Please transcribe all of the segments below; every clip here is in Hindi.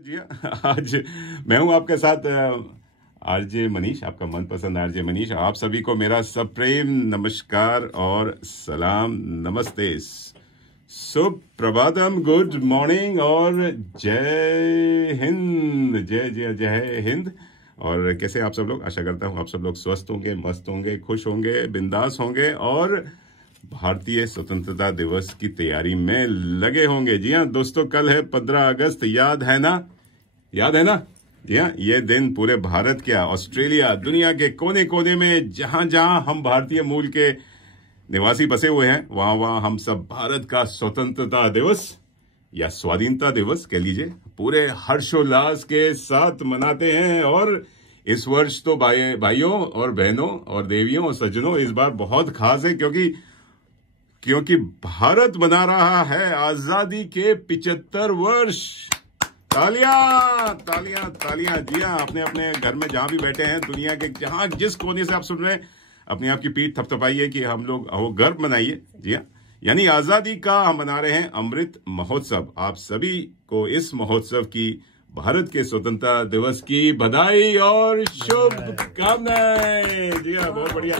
जी हाँ, आज मैं हूं आपके साथ आरजे मनीष, आपका मनपसंद आरजे मनीष। आप सभी को मेरा सप्रेम नमस्कार और सलाम, नमस्ते, सुप्रभातम, गुड मॉर्निंग और जय हिंद, जय जय जय हिंद। और कैसे आप सब लोग? आशा करता हूं आप सब लोग स्वस्थ होंगे, मस्त होंगे, खुश होंगे, बिंदास होंगे और भारतीय स्वतंत्रता दिवस की तैयारी में लगे होंगे। जी हाँ दोस्तों, कल है 15 अगस्त, याद है ना? याद है ना? जी हाँ, ये दिन पूरे भारत, क्या ऑस्ट्रेलिया, दुनिया के कोने कोने में जहां जहां हम भारतीय मूल के निवासी बसे हुए हैं, वहां वहां हम सब भारत का स्वतंत्रता दिवस या स्वाधीनता दिवस कह लीजिए, पूरे हर्षोल्लास के साथ मनाते हैं। और इस वर्ष तो भाइयों और बहनों और देवियों और सज्जनों, इस बार बहुत खास है क्योंकि भारत मना रहा है आजादी के 75 वर्ष। तालियां तालियां तालियां। जी हाँ, अपने अपने घर में जहां भी बैठे हैं, दुनिया के जहां जिस कोने से आप सुन रहे हैं, अपने आप की पीठ थपथपाइए कि हम लोग गर्व मनाइए। जी हाँ, यानी आजादी का हम मना रहे हैं अमृत महोत्सव। आप सभी को इस महोत्सव की, भारत के स्वतंत्रता दिवस की बधाई और शुभकामनाएं। जी हाँ, बहुत बढ़िया।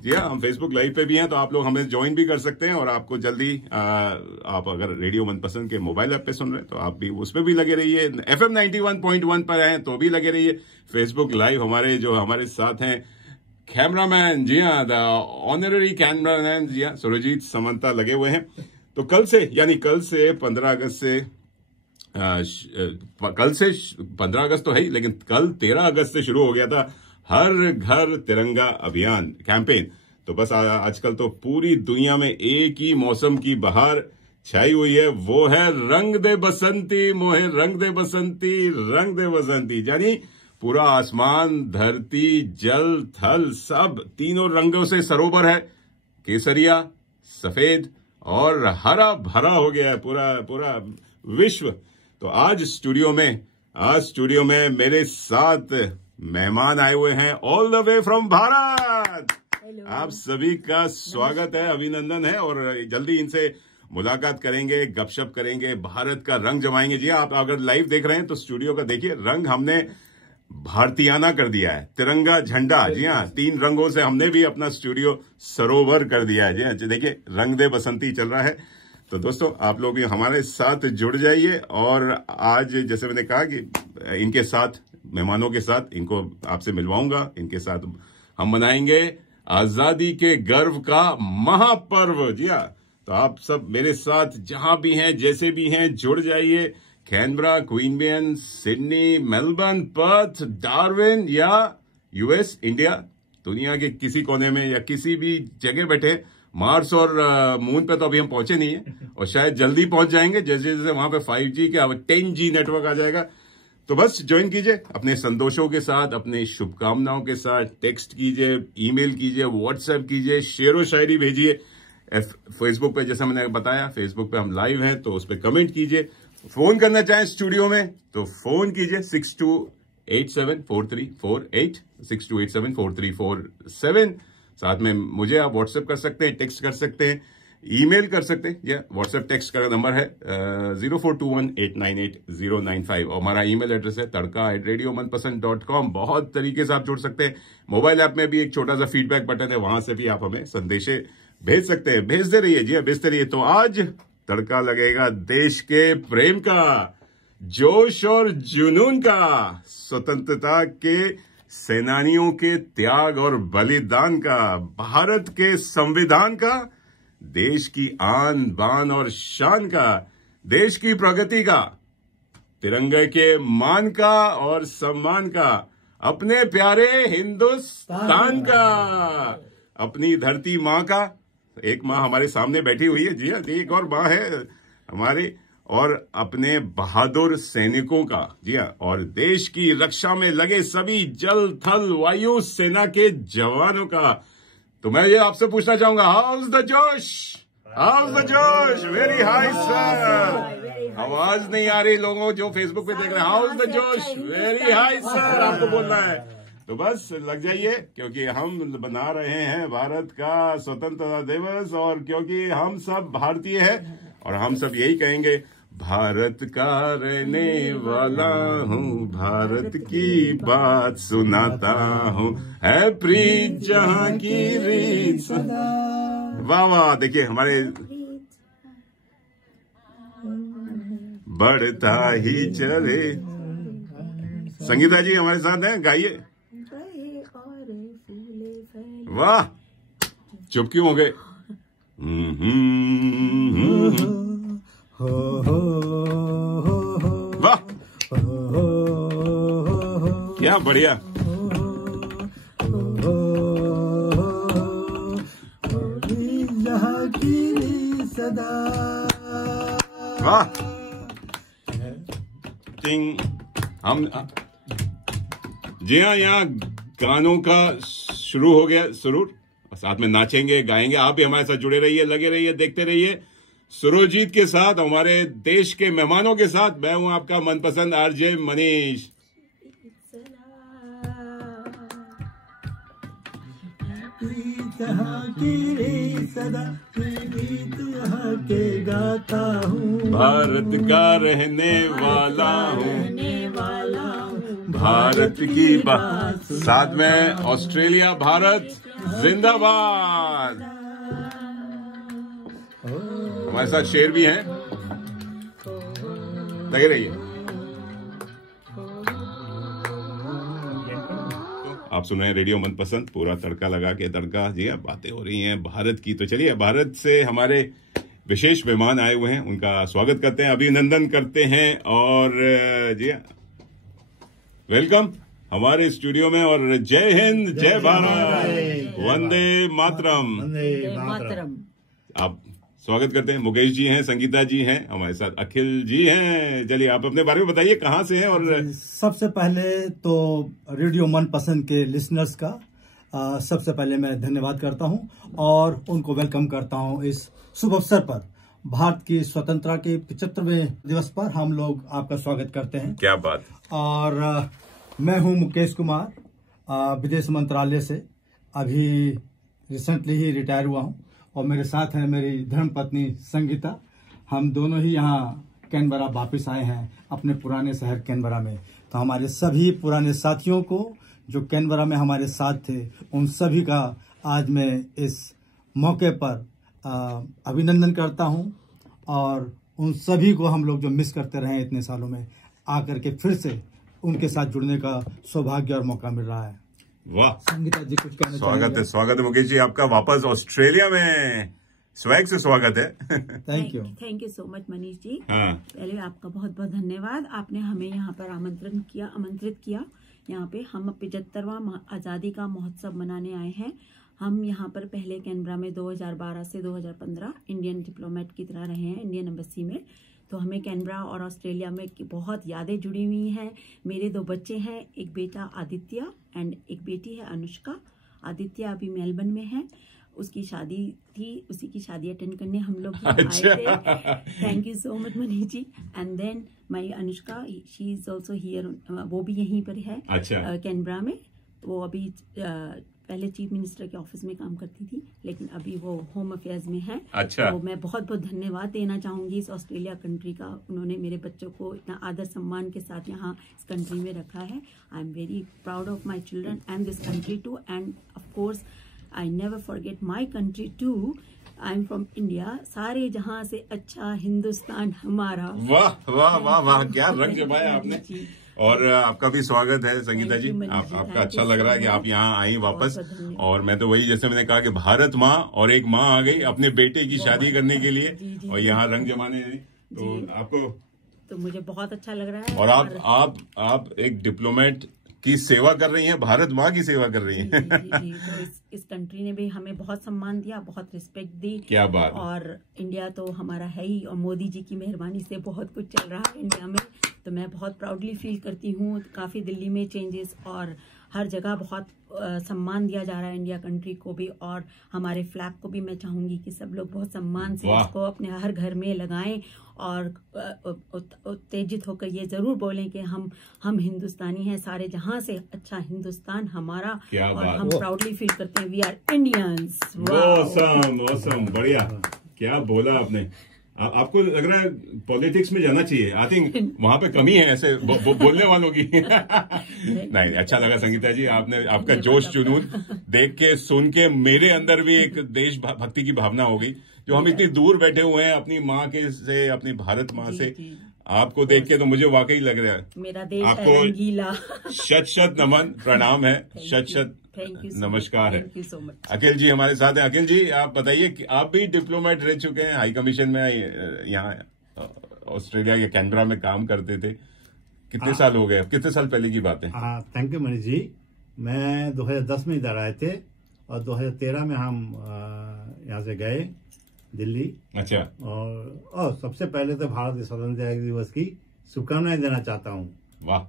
जी हाँ, हम फेसबुक लाइव पे भी हैं, तो आप लोग हमें ज्वाइन भी कर सकते हैं। और आपको जल्दी आप अगर रेडियो मनपसंद के मोबाइल ऐप पे सुन रहे हैं तो आप भी उस पे भी लगे रहिए। FM 91.1 पर हैं तो भी लगे रहिए। फेसबुक लाइव हमारे साथ हैं कैमरामैन, जी हाँ, द ऑनररी कैमरामैन, जी हाँ, सुरजीत समंता लगे हुए हैं। तो कल से 15 अगस्त से कल से 15 अगस्त तो है ही, लेकिन कल 13 अगस्त से शुरू हो गया था हर घर तिरंगा अभियान कैंपेन। तो बस आजकल तो पूरी दुनिया में एक ही मौसम की बहार छाई हुई है, वो है रंग दे बसंती मोहे रंग दे बसंती, रंग दे बसंती। यानी पूरा आसमान, धरती, जल, थल सब तीनों रंगों से सरोवर है। केसरिया, सफेद और हरा भरा हो गया है पूरा विश्व। तो आज स्टूडियो में मेरे साथ मेहमान आए हुए हैं, all the way from Bharat. आप सभी का स्वागत है, अभिनंदन है। और जल्दी इनसे मुलाकात करेंगे, गपशप करेंगे, भारत का रंग जमाएंगे। जी आप अगर लाइव देख रहे हैं तो स्टूडियो का देखिए, रंग हमने भारतीयाना कर दिया है, तिरंगा झंडा। जी हाँ, 3 रंगों से हमने भी अपना स्टूडियो सरोवर कर दिया है। जी हाँ, देखिए रंग दे बसंती चल रहा है। तो दोस्तों, आप लोग भी हमारे साथ जुड़ जाइए। और आज जैसे मैंने कहा कि इनके साथ, मेहमानों के साथ इनको आपसे मिलवाऊंगा, इनके साथ हम मनाएंगे आजादी के गर्व का महापर्व। जी हाँ, तो आप सब मेरे साथ जहां भी हैं, जैसे भी हैं, जुड़ जाइए। Canberra, Queensland, Sydney, Melbourne, Perth, Darwin या US, इंडिया, दुनिया के किसी कोने में या किसी भी जगह बैठे। मार्स और मून पे तो अभी हम पहुंचे नहीं है और शायद जल्दी पहुंच जाएंगे, जैसे जैसे वहां पे 5G के 10G नेटवर्क आ जाएगा। तो बस ज्वाइन कीजिए अपने संतोषों के साथ, अपने शुभकामनाओं के साथ। टेक्स्ट कीजिए, ईमेल कीजिए, व्हाट्सएप कीजिए, शेरो शायरी भेजिए। फेसबुक पे, जैसा मैंने बताया, फेसबुक पे हम लाइव हैं तो उस पर कमेंट कीजिए। फोन करना चाहें स्टूडियो में तो फोन कीजिए 62874348, 62874347। साथ में मुझे आप व्हाट्सएप कर सकते हैं, टेक्स्ट कर सकते हैं, ईमेल कर सकते हैं। या व्हाट्सएप टेक्स्ट का नंबर है 0421898095 और हमारा ईमेल एड्रेस है tadka@radiomanpasand.com। बहुत तरीके से आप जुड़ सकते हैं। मोबाइल ऐप में भी एक छोटा सा फीडबैक बटन है, वहां से भी आप हमें संदेशे भेज सकते हैं। भेजते रहिए, जी भेजते रहिए। तो आज तड़का लगेगा देश के प्रेम का, जोश और जुनून का, स्वतंत्रता के सेनानियों के त्याग और बलिदान का, भारत के संविधान का, देश की आन बान और शान का, देश की प्रगति का, तिरंगे के मान का और सम्मान का, अपने प्यारे हिंदुस्तान का, अपनी धरती माँ का। एक माँ हमारे सामने बैठी हुई है, जी हाँ, एक और माँ है हमारे, और अपने बहादुर सैनिकों का, जी हाँ, और देश की रक्षा में लगे सभी जल, थल, वायु सेना के जवानों का। तो मैं ये आपसे पूछना चाहूंगा, हाउस द जोश? हाउस द जोश? Very high sir. आवाज नहीं आ रही लोगों जो फेसबुक पे देख रहे हैं। हाउस द जोश? वेरी हाई सर, आपको बोलना है। तो बस लग जाइए, क्योंकि हम बना रहे हैं भारत का स्वतंत्रता दिवस, और क्योंकि हम सब भारतीय हैं और हम सब यही कहेंगे, भारत का रहने वाला हूँ, भारत की बात सुनाता हूँ, है प्रीत जहाँ की रीत सदा। वाह वाह, देखिए हमारे बढ़ता ही चले। संगीता जी हमारे साथ हैं, गाइए। वाह, चुप क्यों हो गए? वाह, क्या बढ़िया। वाह, हम जी हाँ, यहाँ गानों का शुरू हो गया सुरूर, साथ में नाचेंगे गाएंगे। आप भी हमारे साथ जुड़े रहिए, लगे रहिए, देखते रहिए सुरोजीत के साथ, हमारे देश के मेहमानों के साथ। मैं हूं आपका मनपसंद आरजे मनीष। भारत का रहने वाला हूँ, भारत की बात। साथ में ऑस्ट्रेलिया, भारत जिंदाबाद। हमारे साथ शेर भी हैं, लगे रहिए। आप सुन रहे हैं रेडियो मनपसंद, पूरा तड़का लगा के तड़का। जी हाँ, बातें हो रही हैं भारत की। तो चलिए, भारत से हमारे विशेष मेहमान आए हुए हैं, उनका स्वागत करते हैं, अभिनंदन करते हैं। और जी हाँ, वेलकम हमारे स्टूडियो में। और जय हिंद, जय भारत, वंदे मातरम। वंदे मातरम। आप स्वागत करते हैं। मुकेश जी हैं, संगीता जी हैं, हमारे साथ अखिल जी हैं। चलिए, आप अपने बारे में बताइए, कहाँ से हैं? और सबसे पहले तो रेडियो मनपसंद के लिसनर्स का सबसे पहले मैं धन्यवाद करता हूं और उनको वेलकम करता हूं इस शुभ अवसर पर। भारत की स्वतंत्रता के 75वें दिवस पर हम लोग आपका स्वागत करते हैं। क्या बात। और मैं हूं मुकेश कुमार, विदेश मंत्रालय से अभी रिसेंटली ही रिटायर हुआ हूं। और मेरे साथ है मेरी धर्मपत्नी संगीता। हम दोनों ही यहाँ कैनबरा वापस आए हैं, अपने पुराने शहर कैनबरा में। तो हमारे सभी पुराने साथियों को जो कैनबरा में हमारे साथ थे, उन सभी का आज मैं इस मौके पर अभिनंदन करता हूं। और उन सभी को हम लोग जो मिस करते रहे इतने सालों में, आकर के फिर से उनके साथ जुड़ने का सौभाग्य और मौका मिल रहा है। वाह, संगीता जी कुछ कहना चाहिए? स्वागत है मुकेश जी आपका वापस ऑस्ट्रेलिया में। स्वैग से स्वागत है। Thank you so much Manish ji. हाँ। पहले आपका बहुत बहुत धन्यवाद, आपने हमें यहाँ पर आमंत्रित किया। यहाँ पे हम 75वां आजादी का महोत्सव मनाने आए हैं। हम यहाँ पर पहले कैनबरा में 2012 से 2015 इंडियन डिप्लोमेट की तरह रहे हैं, इंडियन एम्बेसी में। तो हमें कैनबरा और ऑस्ट्रेलिया में बहुत यादें जुड़ी हुई हैं। मेरे 2 बच्चे हैं, एक बेटा आदित्य एंड एक बेटी है अनुष्का। आदित्य अभी मेलबर्न में है, उसकी शादी थी, उसी की शादी अटेंड करने हम लोग आए थे। Thank you so much Manish ji. And then my Anushka, she is also here, वो भी यहीं पर है कैनबरा में। वो अभी पहले चीफ मिनिस्टर के ऑफिस में काम करती थी, लेकिन अभी वो होम अफेयर्स में है। तो मैं बहुत बहुत धन्यवाद देना चाहूंगी इस ऑस्ट्रेलिया कंट्री का। उन्होंने मेरे बच्चों को इतना आदर सम्मान के साथ यहाँ इस कंट्री में रखा है। I am very proud of my children and this country too. And of course I never forget my country too. I am from India. सारे जहां से अच्छा हिंदुस्तान हमारा। वाह वाह वाह वाह, क्या रंग जमाया आपने। और आपका भी स्वागत है संगीता जी। आपका अच्छा लग रहा है कि आप यहाँ आई वापस। और मैं तो वही, जैसे मैंने कहा कि भारत माँ और एक माँ आ गई अपने बेटे की शादी करने के लिए और यहाँ रंग जमाने। तो आपको तो मुझे बहुत अच्छा लग रहा है। और आप एक डिप्लोमेट की सेवा कर रही हैं, भारत माँ की सेवा कर रही हैं। जी। तो इस कंट्री ने भी हमें बहुत सम्मान दिया, बहुत रिस्पेक्ट दी। क्या बात। और इंडिया तो हमारा है ही, और मोदी जी की मेहरबानी से बहुत कुछ चल रहा है इंडिया में। तो मैं बहुत प्राउडली फील करती हूँ। काफी दिल्ली में चेंजेस और हर जगह बहुत सम्मान दिया जा रहा है इंडिया कंट्री को भी। और हमारे फ्लैग को भी मैं चाहूंगी कि सब लोग बहुत सम्मान से इसको अपने हर घर में लगाएं और उत्तेजित होकर ये जरूर बोलें कि हम हिंदुस्तानी हैं, सारे जहां से अच्छा हिंदुस्तान हमारा। और हम प्राउडली फील करते हैं वी आर इंडियंस। ऑसम, बढ़िया, क्या बोला आपने। आपको लग रहा है पॉलिटिक्स में जाना चाहिए? आई थिंक वहां पे कमी है ऐसे बोलने वालों की। नहीं, अच्छा लगा संगीता जी, आपने आपका जोश जुनून देख के सुन के मेरे अंदर भी एक देशभक्ति की भावना हो गई। जो हम इतनी दूर बैठे हुए हैं अपनी माँ के से, अपनी भारत माँ से, आपको देख के तो मुझे वाकई लग रहा है मेरा देश आपको रंगीला। शत नमन, प्रणाम है, शत नमस्कार है। अखिल जी हमारे साथ हैं। अखिल जी आप बताइए कि आप भी डिप्लोमेट रह चुके हैं, हाई कमीशन में यहाँ ऑस्ट्रेलिया के कैनबरा में काम करते थे। कितने साल हो गए, कितने साल पहले की बात है? Thank you Manish ji. मैं 2010 में इधर आए थे और 2013 में हम यहाँ से गए दिल्ली। अच्छा। और सबसे पहले तो भारत स्वतंत्रता दिवस की शुभकामनाएं देना चाहता हूँ। वाह,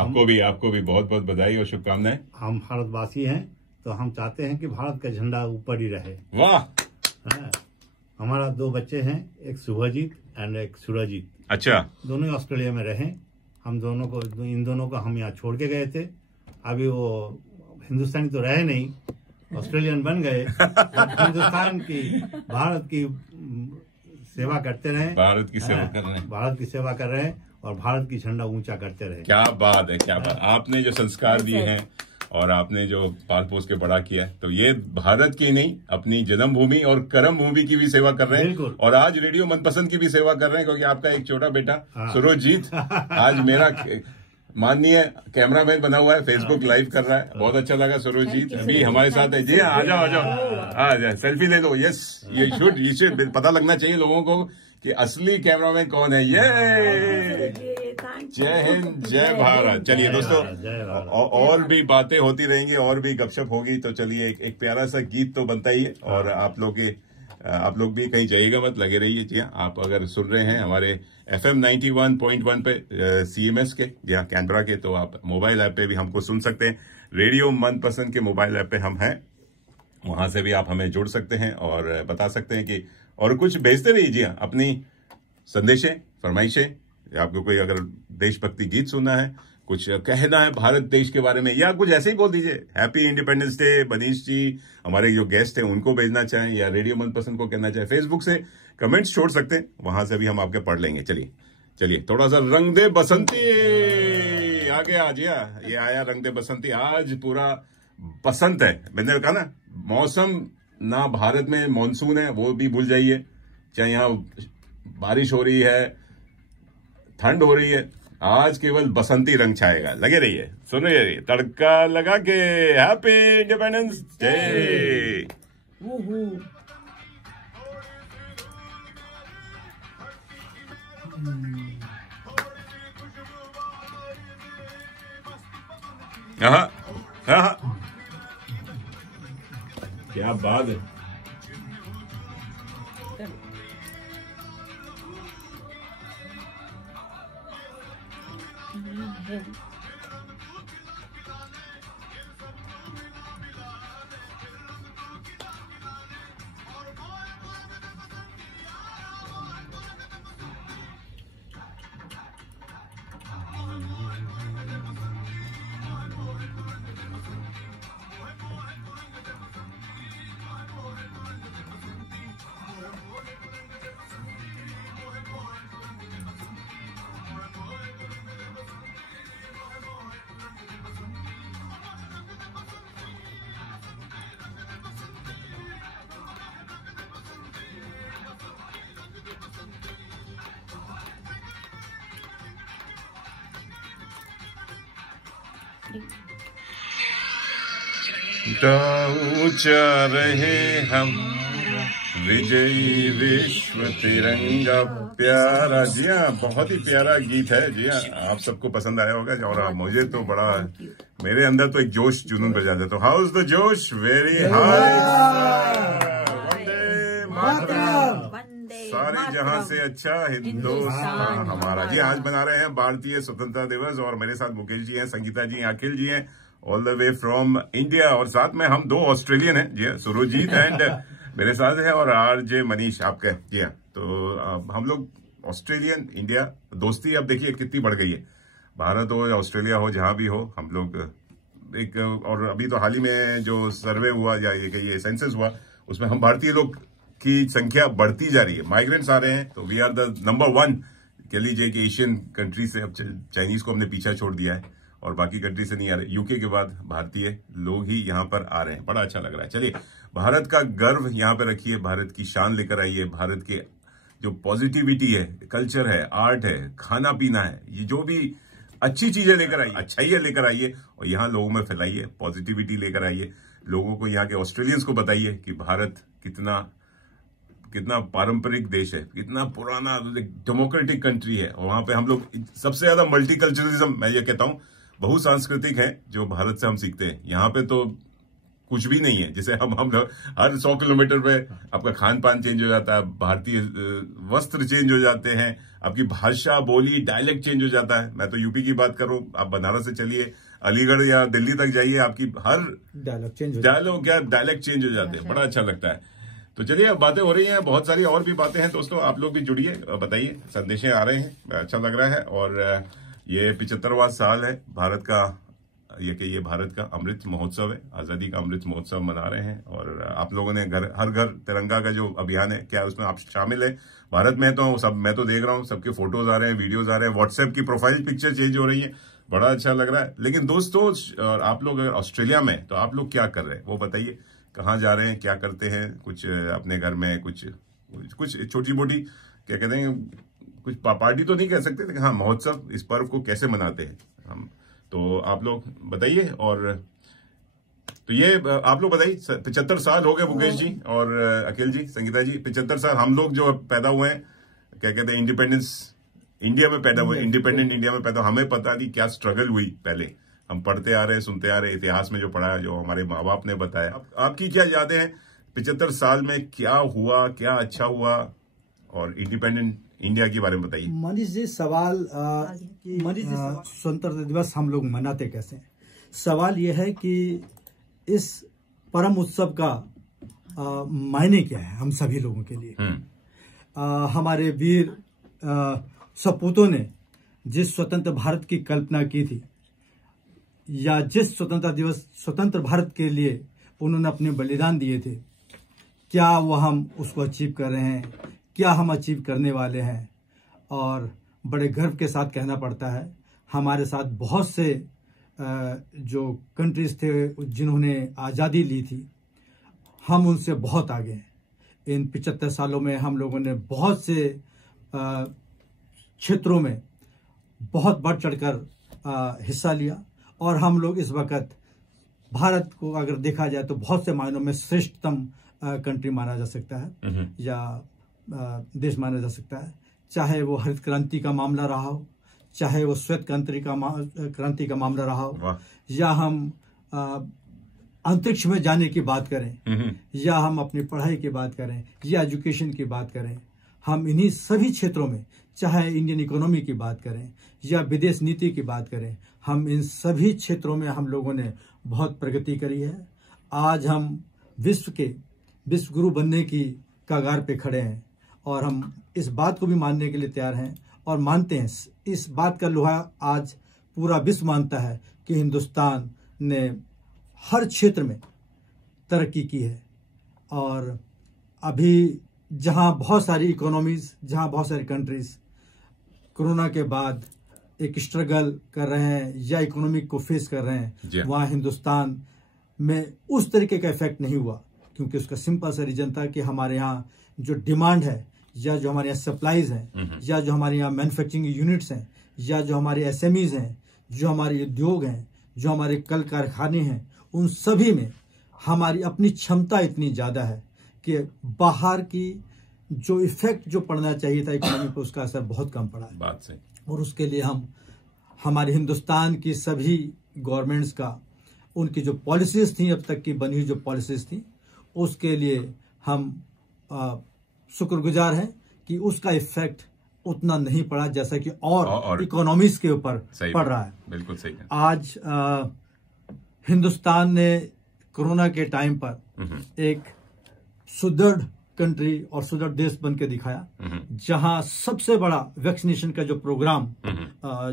आपको भी बहुत बहुत बधाई और शुभकामनाएं। हम भारतवासी हैं तो हम चाहते हैं कि भारत का झंडा ऊपर ही रहे। वाह। हमारा 2 बच्चे हैं, एक शुभजीत एंड एक सुरजीत। अच्छा। दोनों ही ऑस्ट्रेलिया में रहे। इन दोनों को हम यहाँ छोड़ के गए थे। अभी वो हिंदुस्तानी तो रहे नहीं, ऑस्ट्रेलियन बन गए। हिंदुस्तान की, भारत की सेवा करते रहे, भारत की सेवा कर रहे हैं, भारत की सेवा कर रहे हैं और भारत की झंडा ऊंचा करते रहे। क्या बात है, क्या बात। आपने जो संस्कार दिए हैं और आपने जो पाल पोस के बड़ा किया है, तो ये भारत की नहीं अपनी जन्मभूमि और कर्म भूमि की भी सेवा कर रहे हैं। और आज रेडियो मनपसंद की भी सेवा कर रहे हैं, क्योंकि आपका एक छोटा बेटा सुरजीत आज मेरा माननीय कैमरामैन बना हुआ है, फेसबुक लाइव कर रहा है। बहुत अच्छा लगा सुरजीत भी हमारे साथ है। जी आ जाओ, सेल्फी ले लो। यस, ये शुड पता लगना चाहिए लोगों को कि असली कैमरामैन कौन है। ये जय हिंद, जय भारत। चलिए दोस्तों, और भी बातें होती रहेंगी और भी गपशप होगी, तो चलिए एक प्यारा सा गीत तो बनता ही है। और आप लोग भी कहीं जाइएगा मत, लगे रहिए। जी हाँ, आप अगर सुन रहे हैं हमारे FM 91.1 पे CMS के, जी हाँ कैनबरा के, तो आप मोबाइल ऐप पे भी हमको सुन सकते हैं। रेडियो मनपसंद के मोबाइल ऐप पे हम हैं, वहां से भी आप हमें जुड़ सकते हैं और बता सकते हैं कि, और कुछ भेजते रहिए। जी हाँ, अपनी संदेशें, फरमाइशें, आपको कोई अगर देशभक्ति गीत सुनना है, कुछ कहना है भारत देश के बारे में, या कुछ ऐसे ही बोल दीजिए। Happy independence day. Manish ji हमारे जो गेस्ट हैं उनको भेजना चाहें या रेडियो मनपसंद को कहना चाहें, फेसबुक से कमेंट्स छोड़ सकते हैं, वहां से भी हम आपके पढ़ लेंगे। चलिए थोड़ा सा रंग दे बसंती आ गया आज। ये आया रंग दे बसंती। आज पूरा बसंत है। मैंने कहा ना, मौसम ना भारत में मानसून है वो भी भूल जाइए, चाहे यहाँ बारिश हो रही है, ठंड हो रही है, आज केवल बसंती रंग छाएगा। लगे रहिए, सुन रहिए, तड़का लगा के। Happy independence day. क्या बात है। ऊंचा रहे हम विजयी विश्व तिरंगा प्यारा। जी हाँ, बहुत ही प्यारा गीत है। जी हाँ, आप सबको पसंद आया होगा। और मुझे तो बड़ा, मेरे अंदर तो एक जोश जुनून बजा देता हूँ। हाउ इज द जोश? Very high. वंदे मातरम। सारे जहां से अच्छा हिंदुस्तान हमारा। जी आज मना रहे हैं भारतीय स्वतंत्रता दिवस, और मेरे साथ मुकेश जी हैं, संगीता जी हैं, अखिल जी हैं, all the way from India. और साथ में हम 2 ऑस्ट्रेलियन हैं। जी सुरजीत एंड मेरे साथ है, और RJ मनीष आपका। जी हाँ, तो हम लोग ऑस्ट्रेलियन इंडिया दोस्ती अब देखिए कितनी बढ़ गई है। भारत हो या ऑस्ट्रेलिया हो, जहां भी हो, हम लोग एक, और अभी तो हाल ही में जो सर्वे हुआ या ये सेंसस हुआ, उसमें हम भारतीय लोग की संख्या बढ़ती जा रही है, माइग्रेंट्स आ रहे हैं, तो वी आर द नंबर 1 कह लीजिए कि एशियन कंट्री से। अब चाइनीज को हमने पीछा छोड़ दिया है और बाकी कंट्री से नहीं आ रहे। यूके के बाद भारतीय लोग ही यहाँ पर आ रहे हैं, बड़ा अच्छा लग रहा है। चलिए, भारत का गर्व यहाँ पे रखिए, भारत की शान लेकर आइए, भारत के जो पॉजिटिविटी है, कल्चर है, आर्ट है, खाना पीना है, ये जो भी अच्छी चीजें लेकर आइए, अच्छाइयां लेकर आइए और यहाँ लोगों में फैलाइए, पॉजिटिविटी लेकर आइए। लोगों को, यहाँ के ऑस्ट्रेलियंस को बताइए कि भारत कितना पारंपरिक देश है, कितना पुराना डेमोक्रेटिक कंट्री है। और वहां पे हम लोग सबसे ज्यादा मल्टीकल्चरलिज्म, मैं ये कहता हूं, बहुसांस्कृतिक है जो भारत से हम सीखते हैं। यहाँ पे तो कुछ भी नहीं है, जैसे हम लोग हर 100 किलोमीटर पे आपका खान पान चेंज हो जाता है, भारतीय वस्त्र चेंज हो जाते हैं, आपकी भाषा, बोली, डायलेक्ट चेंज हो जाता है। मैं तो यूपी की बात करूं, आप बनारस से चलिए, अलीगढ़ या दिल्ली तक जाइए, आपकी हर डायलेक्ट चेंज हो जाते हैं, बड़ा अच्छा लगता है। तो चलिए, अब बातें हो रही हैं, बहुत सारी और भी बातें हैं दोस्तों, आप लोग भी जुड़िए, बताइए, संदेशें आ रहे हैं, अच्छा लग रहा है। और ये 75वां साल है भारत का, ये भारत का अमृत महोत्सव है, आजादी का अमृत महोत्सव मना रहे हैं। और आप लोगों ने हर घर तिरंगा का जो अभियान है, क्या उसमें आप शामिल है? भारत में तो सब, मैं तो देख रहा हूँ, सबके फोटोज आ रहे हैं, वीडियोज आ रहे हैं, व्हाट्सएप की प्रोफाइल पिक्चर चेंज हो रही है, बड़ा अच्छा लग रहा है। लेकिन दोस्तों, आप लोग अगर ऑस्ट्रेलिया में, तो आप लोग क्या कर रहे हैं वो बताइए, कहाँ जा रहे हैं, क्या करते हैं? कुछ अपने घर में कुछ छोटी मोटी, क्या कहते हैं, कुछ पार्टी तो नहीं कह सकते, लेकिन हाँ, महोत्सव, इस पर्व को कैसे मनाते हैं हम, तो आप लोग बताइए। और तो ये आप लोग बताइए, 75 साल हो गए मुकेश जी और अखिल जी, संगीता जी, 75 साल हम लोग जो पैदा हुए हैं, क्या कहते हैं, इंडिपेंडेंस इंडिया में पैदा हुए, इंडिपेंडेंट इंडिया में पैदा, हमें पता नहीं क्या स्ट्रगल हुई पहले, हम पढ़ते आ रहे हैं, सुनते आ रहे हैं, इतिहास में जो पढ़ा है, जो हमारे माँ बाप ने बताया। आपकी क्या यादें हैं 75 साल में, क्या हुआ, क्या अच्छा हुआ, और इंडिपेंडेंट इंडिया के बारे में बताइए। मनीष जी, स्वतंत्रता दिवस हम लोग मनाते कैसे? सवाल यह है कि इस परम उत्सव का मायने क्या है हम सभी लोगों के लिए। हमारे वीर सपूतों ने जिस स्वतंत्र भारत की कल्पना की थी, या जिस स्वतंत्र भारत के लिए उन्होंने अपने बलिदान दिए थे, क्या वो हम उसको अचीव कर रहे हैं, क्या हम अचीव करने वाले हैं? और बड़े गर्व के साथ कहना पड़ता है, हमारे साथ बहुत से जो कंट्रीज थे जिन्होंने आज़ादी ली थी, हम उनसे बहुत आगे हैं। इन 75 सालों में हम लोगों ने बहुत से क्षेत्रों में बहुत बढ़ चढ़कर हिस्सा लिया, और हम लोग इस वक्त भारत को अगर देखा जाए तो बहुत से मायनों में श्रेष्ठतम कंट्री माना जा सकता है, या देश माना जा सकता है। चाहे वो हरित क्रांति का मामला रहा हो, चाहे वो श्वेत क्रांति का मामला रहा हो, या हम अंतरिक्ष में जाने की बात करें, या हम अपनी पढ़ाई की बात करें, या एजुकेशन की बात करें, हम इन्हीं सभी क्षेत्रों में, चाहे इंडियन इकोनॉमी की बात करें या विदेश नीति की बात करें, हम इन सभी क्षेत्रों में हम लोगों ने बहुत प्रगति करी है। आज हम विश्व गुरु बनने की कगार पे खड़े हैं, और हम इस बात को भी मानने के लिए तैयार हैं और मानते हैं, इस बात का लोहा आज पूरा विश्व मानता है कि हिंदुस्तान ने हर क्षेत्र में तरक्की की है। और अभी जहां बहुत सारी इकोनॉमीज, जहां बहुत सारी कंट्रीज कोरोना के बाद एक स्ट्रगल कर रहे हैं या इकोनॉमिक को फेस कर रहे हैं, वहां हिंदुस्तान में उस तरीके का इफेक्ट नहीं हुआ, क्योंकि उसका सिंपल सा रीजन था कि हमारे यहाँ जो डिमांड है, या जो हमारे यहाँ सप्लाईज हैं, या जो हमारे यहाँ मैन्युफैक्चरिंग यूनिट्स हैं, या जो हमारे एसएमईज हैं, जो हमारे उद्योग हैं, जो हमारे कल कारखाने हैं, उन सभी में हमारी अपनी क्षमता इतनी ज्यादा है कि बाहर की जो इफेक्ट जो पड़ना चाहिए था इकोनॉमी पर, उसका असर बहुत कम पड़ा है। बात सही। और उसके लिए हम हमारे हिंदुस्तान की सभी गवर्नमेंट्स का, उनकी जो पॉलिसीज थी, अब तक की बनी हुई जो पॉलिसीज थी, उसके लिए हम शुक्रगुजार हैं कि उसका इफेक्ट उतना नहीं पड़ा जैसा कि और इकोनॉमीज के ऊपर पड़ रहा है। बिल्कुल सही है। आज हिंदुस्तान ने कोरोना के टाइम पर एक सुदृढ़ कंट्री और सुदृढ़ देश बन के दिखाया, जहां सबसे बड़ा वैक्सीनेशन का जो प्रोग्राम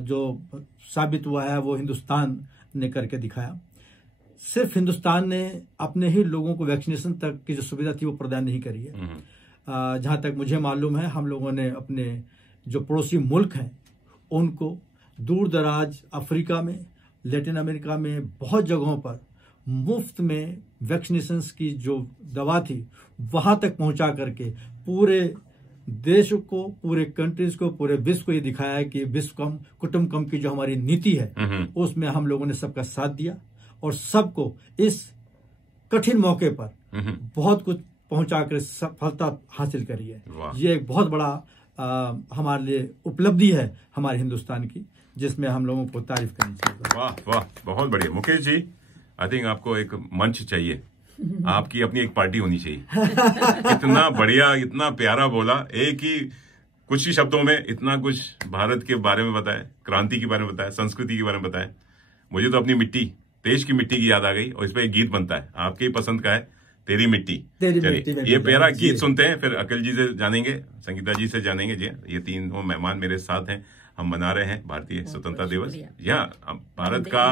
जो साबित हुआ है, वो हिंदुस्तान ने करके दिखाया। सिर्फ हिंदुस्तान ने अपने ही लोगों को वैक्सीनेशन तक की जो सुविधा थी वो प्रदान नहीं करी है, जहाँ तक मुझे मालूम है हम लोगों ने अपने जो पड़ोसी मुल्क हैं उनको दूर दराज अफ्रीका में, लैटिन अमेरिका में बहुत जगहों पर मुफ्त में वैक्सीनेशन की जो दवा थी वहां तक पहुंचा करके पूरे देश को, पूरे कंट्रीज को, पूरे विश्व को ये दिखाया है कि विश्व कम कुटुंब कम की जो हमारी नीति है उसमें हम लोगों ने सबका साथ दिया और सबको इस कठिन मौके पर बहुत कुछ पहुंचाकर सफलता हासिल करी है। ये एक बहुत बड़ा हमारे लिए उपलब्धि है हमारे हिंदुस्तान की, जिसमें हम लोगों को तारीफ करनी चाहिए। वाह वाह, बहुत बढ़िया। मुकेश जी, आई थिंक आपको एक मंच चाहिए, आपकी अपनी एक पार्टी होनी चाहिए। इतना बढ़िया, इतना प्यारा बोला, एक ही कुछ ही शब्दों में इतना कुछ भारत के बारे में बताया, क्रांति के बारे में बताया, संस्कृति के बारे में बताया। मुझे तो अपनी मिट्टी, देश की मिट्टी की याद आ गई और इस पर एक गीत बनता है, आपके ही पसंद का है, तेरी मिट्टी। चलिए ये प्यारा गीत सुनते हैं, फिर अखिल जी से जानेंगे, संगीता जी से जानेंगे। जी, ये तीनों मेहमान मेरे साथ हैं। हम मना रहे हैं भारतीय स्वतंत्रता दिवस, या भारत का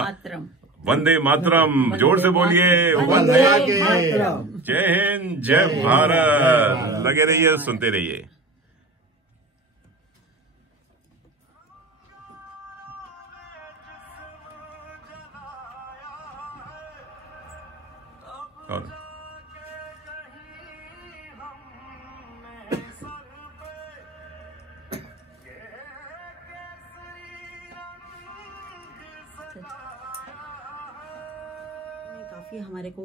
वंदे मातरम। जोर से बोलिए, वंदे मातरम। जय हिंद, जय भारत। लगे रहिए, सुनते रहिए। और काफ़ी हमारे को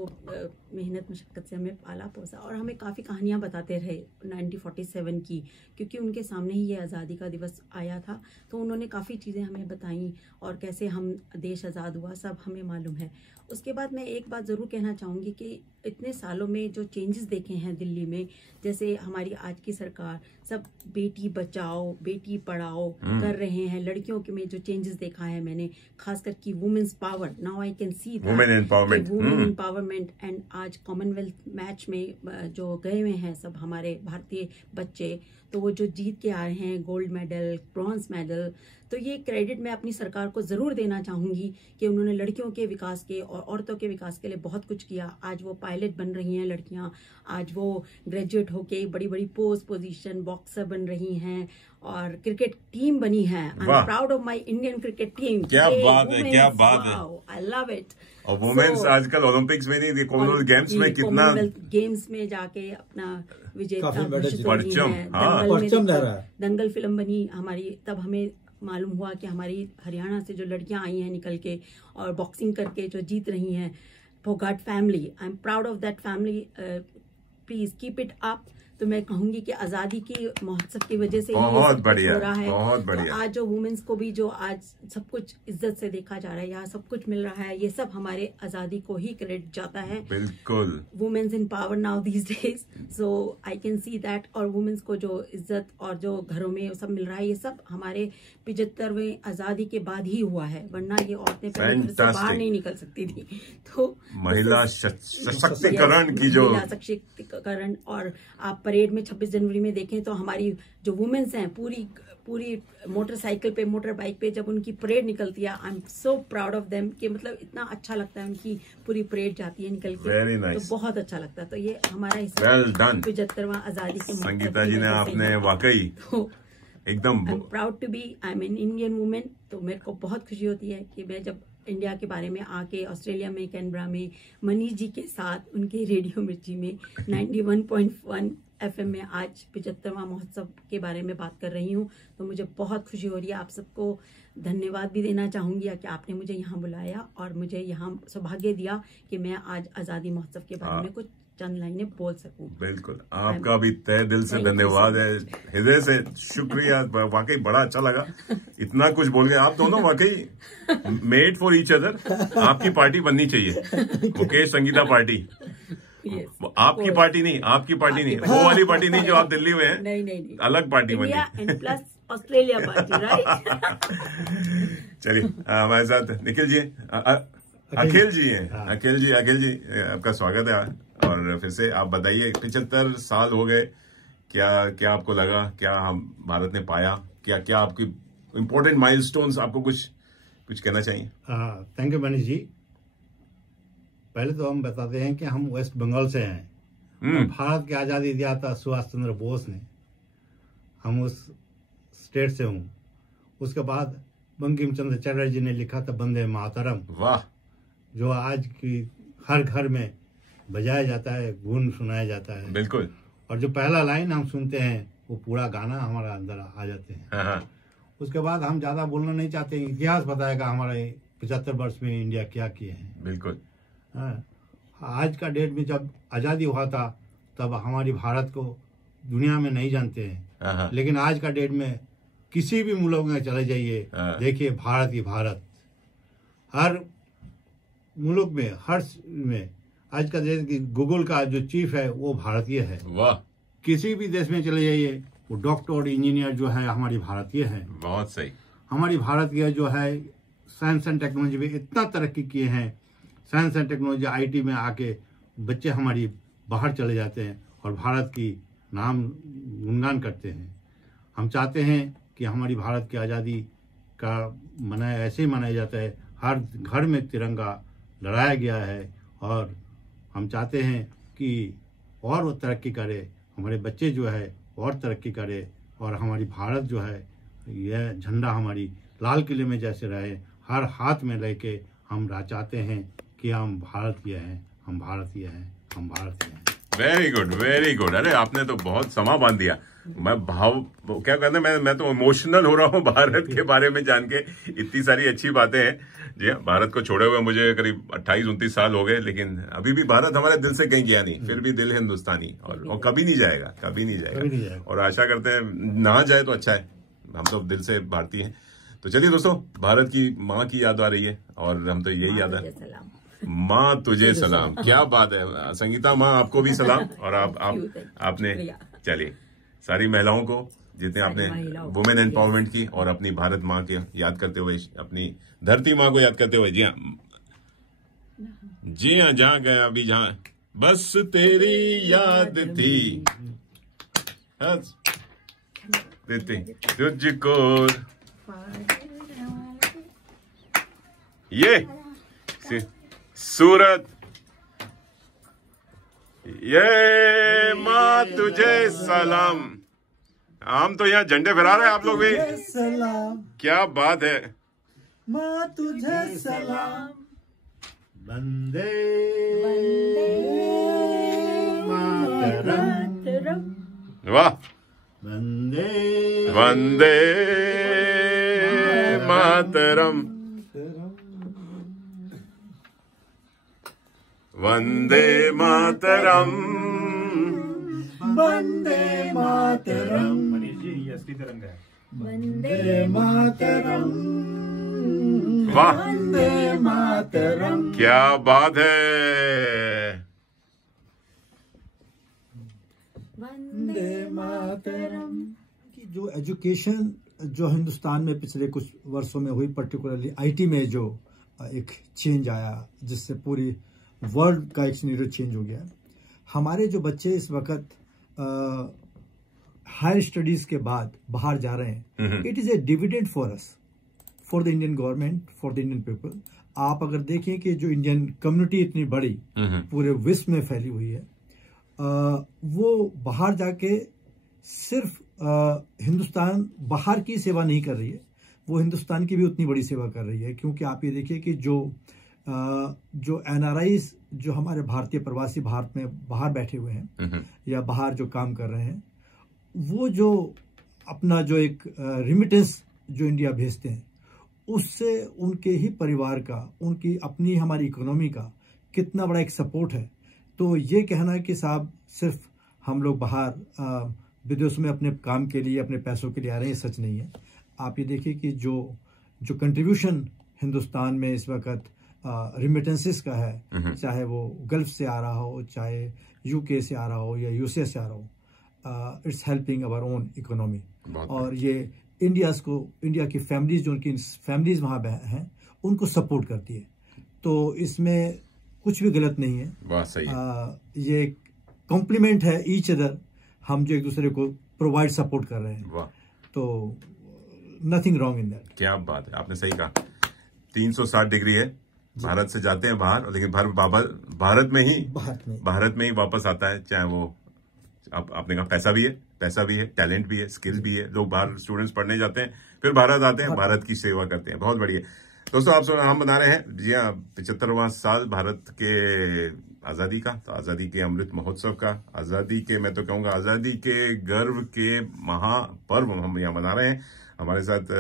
मेहनत मशक्क़त से हमें पाला पोसा और हमें काफ़ी कहानियाँ बताते रहे 1947 की, क्योंकि उनके सामने ही ये आज़ादी का दिवस आया था। तो उन्होंने काफ़ी चीज़ें हमें बताई और कैसे हम देश आज़ाद हुआ सब हमें मालूम है। उसके बाद मैं एक बात ज़रूर कहना चाहूँगी कि इतने सालों में जो चेंजेस देखे हैं दिल्ली में, जैसे हमारी आज की सरकार सब बेटी बचाओ बेटी पढ़ाओ कर रहे हैं, लड़कियों के में जो चेंजेस देखा है मैंने, खासकर की women's power, now I can see women empowerment. एंड आज कॉमनवेल्थ मैच में जो गए हुए हैं सब हमारे भारतीय बच्चे, तो वो जो जीत के आए हैं गोल्ड मेडल, ब्रॉन्ज मेडल, तो ये क्रेडिट मैं अपनी सरकार को ज़रूर देना चाहूँगी कि उन्होंने लड़कियों के विकास के और औरतों के विकास के लिए बहुत कुछ किया। आज वो पायलट बन रही हैं लड़कियाँ, आज वो ग्रेजुएट होके बड़ी बड़ी पोजीशन बॉक्सर बन रही हैं और क्रिकेट टीम बनी है। I am proud of my Indian cricket team. क्या बात है, क्या बात है, आई लव इट। और वुमेन्स आजकल ओलंपिक्स में नहीं, कॉमनवेल्थ गेम्स में कितना, गेम्स में जाके अपना विजेता दंगल फिल्म बनी हमारी। तब हमें मालूम हुआ कि हमारी हरियाणा से जो लड़कियां आई हैं निकल के और बॉक्सिंग करके जो जीत रही हैं, Phogat family, I am proud of that family, please keep it up. तो मैं कहूंगी कि आजादी की महोत्सव की वजह से बहुत बढ़िया, हो रहा है। बहुत बढ़िया। तो आज जो वुमेन्स को भी जो आज सब कुछ इज्जत से देखा जा रहा है, यहाँ सब कुछ मिल रहा है, ये सब हमारे आजादी को ही क्रेडिट जाता है। बिल्कुल, women's in power now these days, so I can see that. और वुमेन्स को जो इज्जत और जो घरों में सब मिल रहा है, ये सब हमारे 75वें आजादी के बाद ही हुआ है, वरना ये औरतें पहले घर से बाहर नहीं निकल सकती थी। तो महिला सशक्तिकरण की जो महिला सशक्तिकरण, और आप परेड में 26 जनवरी में देखें तो हमारी जो वुमेन्स हैं पूरी मोटरसाइकिल पे, मोटर बाइक पे जब उनकी परेड निकलती है, I am so proud of them कि मतलब इतना अच्छा लगता है उनकी पूरी परेड जाती है निकल के। Very nice. तो बहुत अच्छा लगता है। तो ये हमारा हिस्सा well done. 75वां आजादी के संगीता जी ने आपने वाकई एकदम, I am proud to be, I am an Indian women. तो मेरे को बहुत खुशी होती है कि मैं जब इंडिया के बारे में आके ऑस्ट्रेलिया में कैनबरा में मनीष जी के साथ उनके रेडियो मिर्ची में 91.1 FM में आज 75वां महोत्सव के बारे में बात कर रही हूँ। तो मुझे बहुत खुशी हो रही है। आप सबको धन्यवाद भी देना चाहूंगी कि आपने मुझे यहाँ बुलाया और मुझे यहाँ सौभाग्य दिया कि मैं आज आज़ादी महोत्सव के बारे में कुछ चंद लाइनें बोल सकूं। बिल्कुल, आपका भी तहे दिल से धन्यवाद है, हृदय से शुक्रिया। वाकई बड़ा अच्छा लगा, इतना कुछ बोल गए आप दोनों, वाकई मेड फॉर ईच अदर। आपकी पार्टी बननी चाहिए, मुकेश संगीता पार्टी। आपकी पार्टी नहीं, आपकी पार्टी नहीं, वो वाली पार्टी नहीं जो आप दिल्ली में है, नहीं, अलग पार्टी बनी, India and plus Australia party, right. चलिए हमारे साथ निखिल जी, अखिल जी हैं। अखिल जी आपका स्वागत है। और फिर से आप बताइए, 75 साल हो गए, क्या आपको लगा, क्या हम भारत ने पाया, क्या आपकी इम्पोर्टेंट माइलस्टोन्स, आपको कुछ कहना चाहिए? Thank you Manish ji. पहले तो हम बताते हैं कि हम वेस्ट बंगाल से हैं भारत की आजादी दिया था सुभाष चंद्र बोस ने। हम उस स्टेट से हूँ। उसके बाद बंकिम चंद्र चटर्जी ने लिखा था वंदे मातरम, वाह, जो आज की हर घर में बजाया जाता है, गुन सुनाया जाता है। बिल्कुल। और जो पहला लाइन हम सुनते हैं वो पूरा गाना हमारा अंदर आ जाते हैं। हाँ। उसके बाद हम ज्यादा बोलना नहीं चाहते, इतिहास बताएगा हमारे 75 वर्ष में इंडिया क्या किए हैं। बिल्कुल। हाँ, आज का डेट में जब आजादी हुआ था तब हमारी भारत को दुनिया में नहीं जानते हैं, हाँ। लेकिन आज का डेट में किसी भी मुल्क में चले जाइए, हाँ। देखिए भारत ही भारत। हर मुल्क में, हर में आज का देश की गूगल का जो चीफ है वो भारतीय है। वाह, किसी भी देश में चले जाइए वो डॉक्टर और इंजीनियर जो है हमारी भारतीय है। बहुत सही। हमारी भारतीय जो है साइंस एंड टेक्नोलॉजी में इतना तरक्की किए हैं, साइंस एंड टेक्नोलॉजी आईटी में आके बच्चे हमारी बाहर चले जाते हैं और भारत की नाम गुणगान करते हैं। हम चाहते हैं कि हमारी भारत की आज़ादी का ऐसे ही मनाया जाता है, हर घर में तिरंगा लहराया गया है और हम चाहते हैं कि और वो तरक्की करे, हमारे बच्चे जो है और तरक्की करे और हमारी भारत जो है यह झंडा हमारी लाल किले में जैसे रहे, हर हाथ में लेके हम चाहते हैं कि हम भारतीय हैं, हम भारतीय हैं, हम भारतीय हैं। Very good, very good. अरे आपने तो बहुत समा बांध दिया। मैं क्या कहते हैं, मैं तो इमोशनल हो रहा हूँ भारत के बारे में जान के। इतनी सारी अच्छी बातें हैं। जी हाँ, भारत को छोड़े हुए मुझे करीब 28-29 साल हो गए, लेकिन अभी भी भारत हमारे दिल से कहीं गया नहीं। फिर भी दिल हिंदुस्तानी और कभी नहीं जाएगा, कभी नहीं जाएगा। और आशा करते हैं ना जाए तो अच्छा है, हम तो दिल से भारतीय हैं। तो चलिए दोस्तों, भारत की माँ की याद आ रही है और हम तो यही याद है, माँ तुझे सलाम। क्या बात है संगीता माँ, आपको भी सलाम। और आपने चलिए सारी महिलाओं को, जितने आपने वुमेन एम्पावरमेंट की और अपनी भारत माँ के याद करते हुए, अपनी धरती माँ को याद करते हुए, जी हाँ जहाँ गया अभी, जहाँ बस तेरी याद थी तुझको, ये सूरत, ये माँ तुझे सलाम। हम तो यहाँ झंडे फहरा रहे हैं, आप लोग भी सलाम, क्या बात है। माँ तुझे सलाम, वंदे मातरम, वाह, वंदे वंदे मातरम, वंदे मातरम, वंदे मातरम, वंदे मातरम, वाह, वंदे मातरम। क्या बात है। वंदे मातरम की जो एजुकेशन जो हिंदुस्तान में पिछले कुछ वर्षों में हुई, पर्टिकुलरली आईटी में जो एक चेंज आया, जिससे पूरी वर्ल्ड का एक सिनेरियो चेंज हो गया। हमारे जो बच्चे इस वक्त हायर स्टडीज के बाद बाहर जा रहे हैं, it is a dividend for us, for the Indian government, for the Indian people. आप अगर देखें कि जो इंडियन कम्युनिटी इतनी बड़ी पूरे विश्व में फैली हुई है, वो बाहर जाके सिर्फ हिंदुस्तान बाहर की सेवा नहीं कर रही है, वो हिंदुस्तान की भी उतनी बड़ी सेवा कर रही है। क्योंकि आप ये देखिए कि जो एनआरआईज, जो हमारे भारतीय प्रवासी भारत में बाहर बैठे हुए हैं या बाहर जो काम कर रहे हैं, वो जो अपना जो एक रिमिटेंस जो इंडिया भेजते हैं, उससे उनके ही परिवार का, उनकी अपनी हमारी इकोनॉमी का कितना बड़ा एक सपोर्ट है। तो ये कहना है कि साहब सिर्फ हम लोग बाहर विदेशों में अपने काम के लिए, अपने पैसों के लिए आ रहे हैं, सच नहीं है। आप ये देखिए कि जो कंट्रीब्यूशन हिंदुस्तान में इस वक्त रिमिटेंसेस का है, चाहे वो गल्फ से आ रहा हो, चाहे यूके से आ रहा हो या यूएसए से आ रहा हो, it's helping our own economy. और ये इंडिया की फैमिलीज, जो उनकी फैमिलीज वहाँ हैं, उनको सपोर्ट करती है। तो इसमें कुछ भी गलत नहीं है, वाह सही है। ये कॉम्प्लीमेंट है ईच अदर, हम जो एक दूसरे को प्रोवाइड सपोर्ट कर रहे हैं, वाह, तो नथिंग रॉन्ग इन दैट। क्या बात है, आपने सही कहा। 360 डिग्री है भारत से जाते हैं बाहर, लेकिन भारत में ही वापस आता है। चाहे वो आपने कहा पैसा भी है, टैलेंट भी है, स्किल भी है। लोग बाहर स्टूडेंट्स पढ़ने जाते हैं, फिर भारत आते हैं, भारत की सेवा करते हैं। बहुत बढ़िया दोस्तों, आप हम बना रहे हैं जी हाँ 75वां साल भारत के आजादी का, तो आजादी के अमृत महोत्सव का, आजादी के, मैं तो कहूंगा आजादी के गर्व के महापर्व हम यहाँ मना रहे हैं। हमारे साथ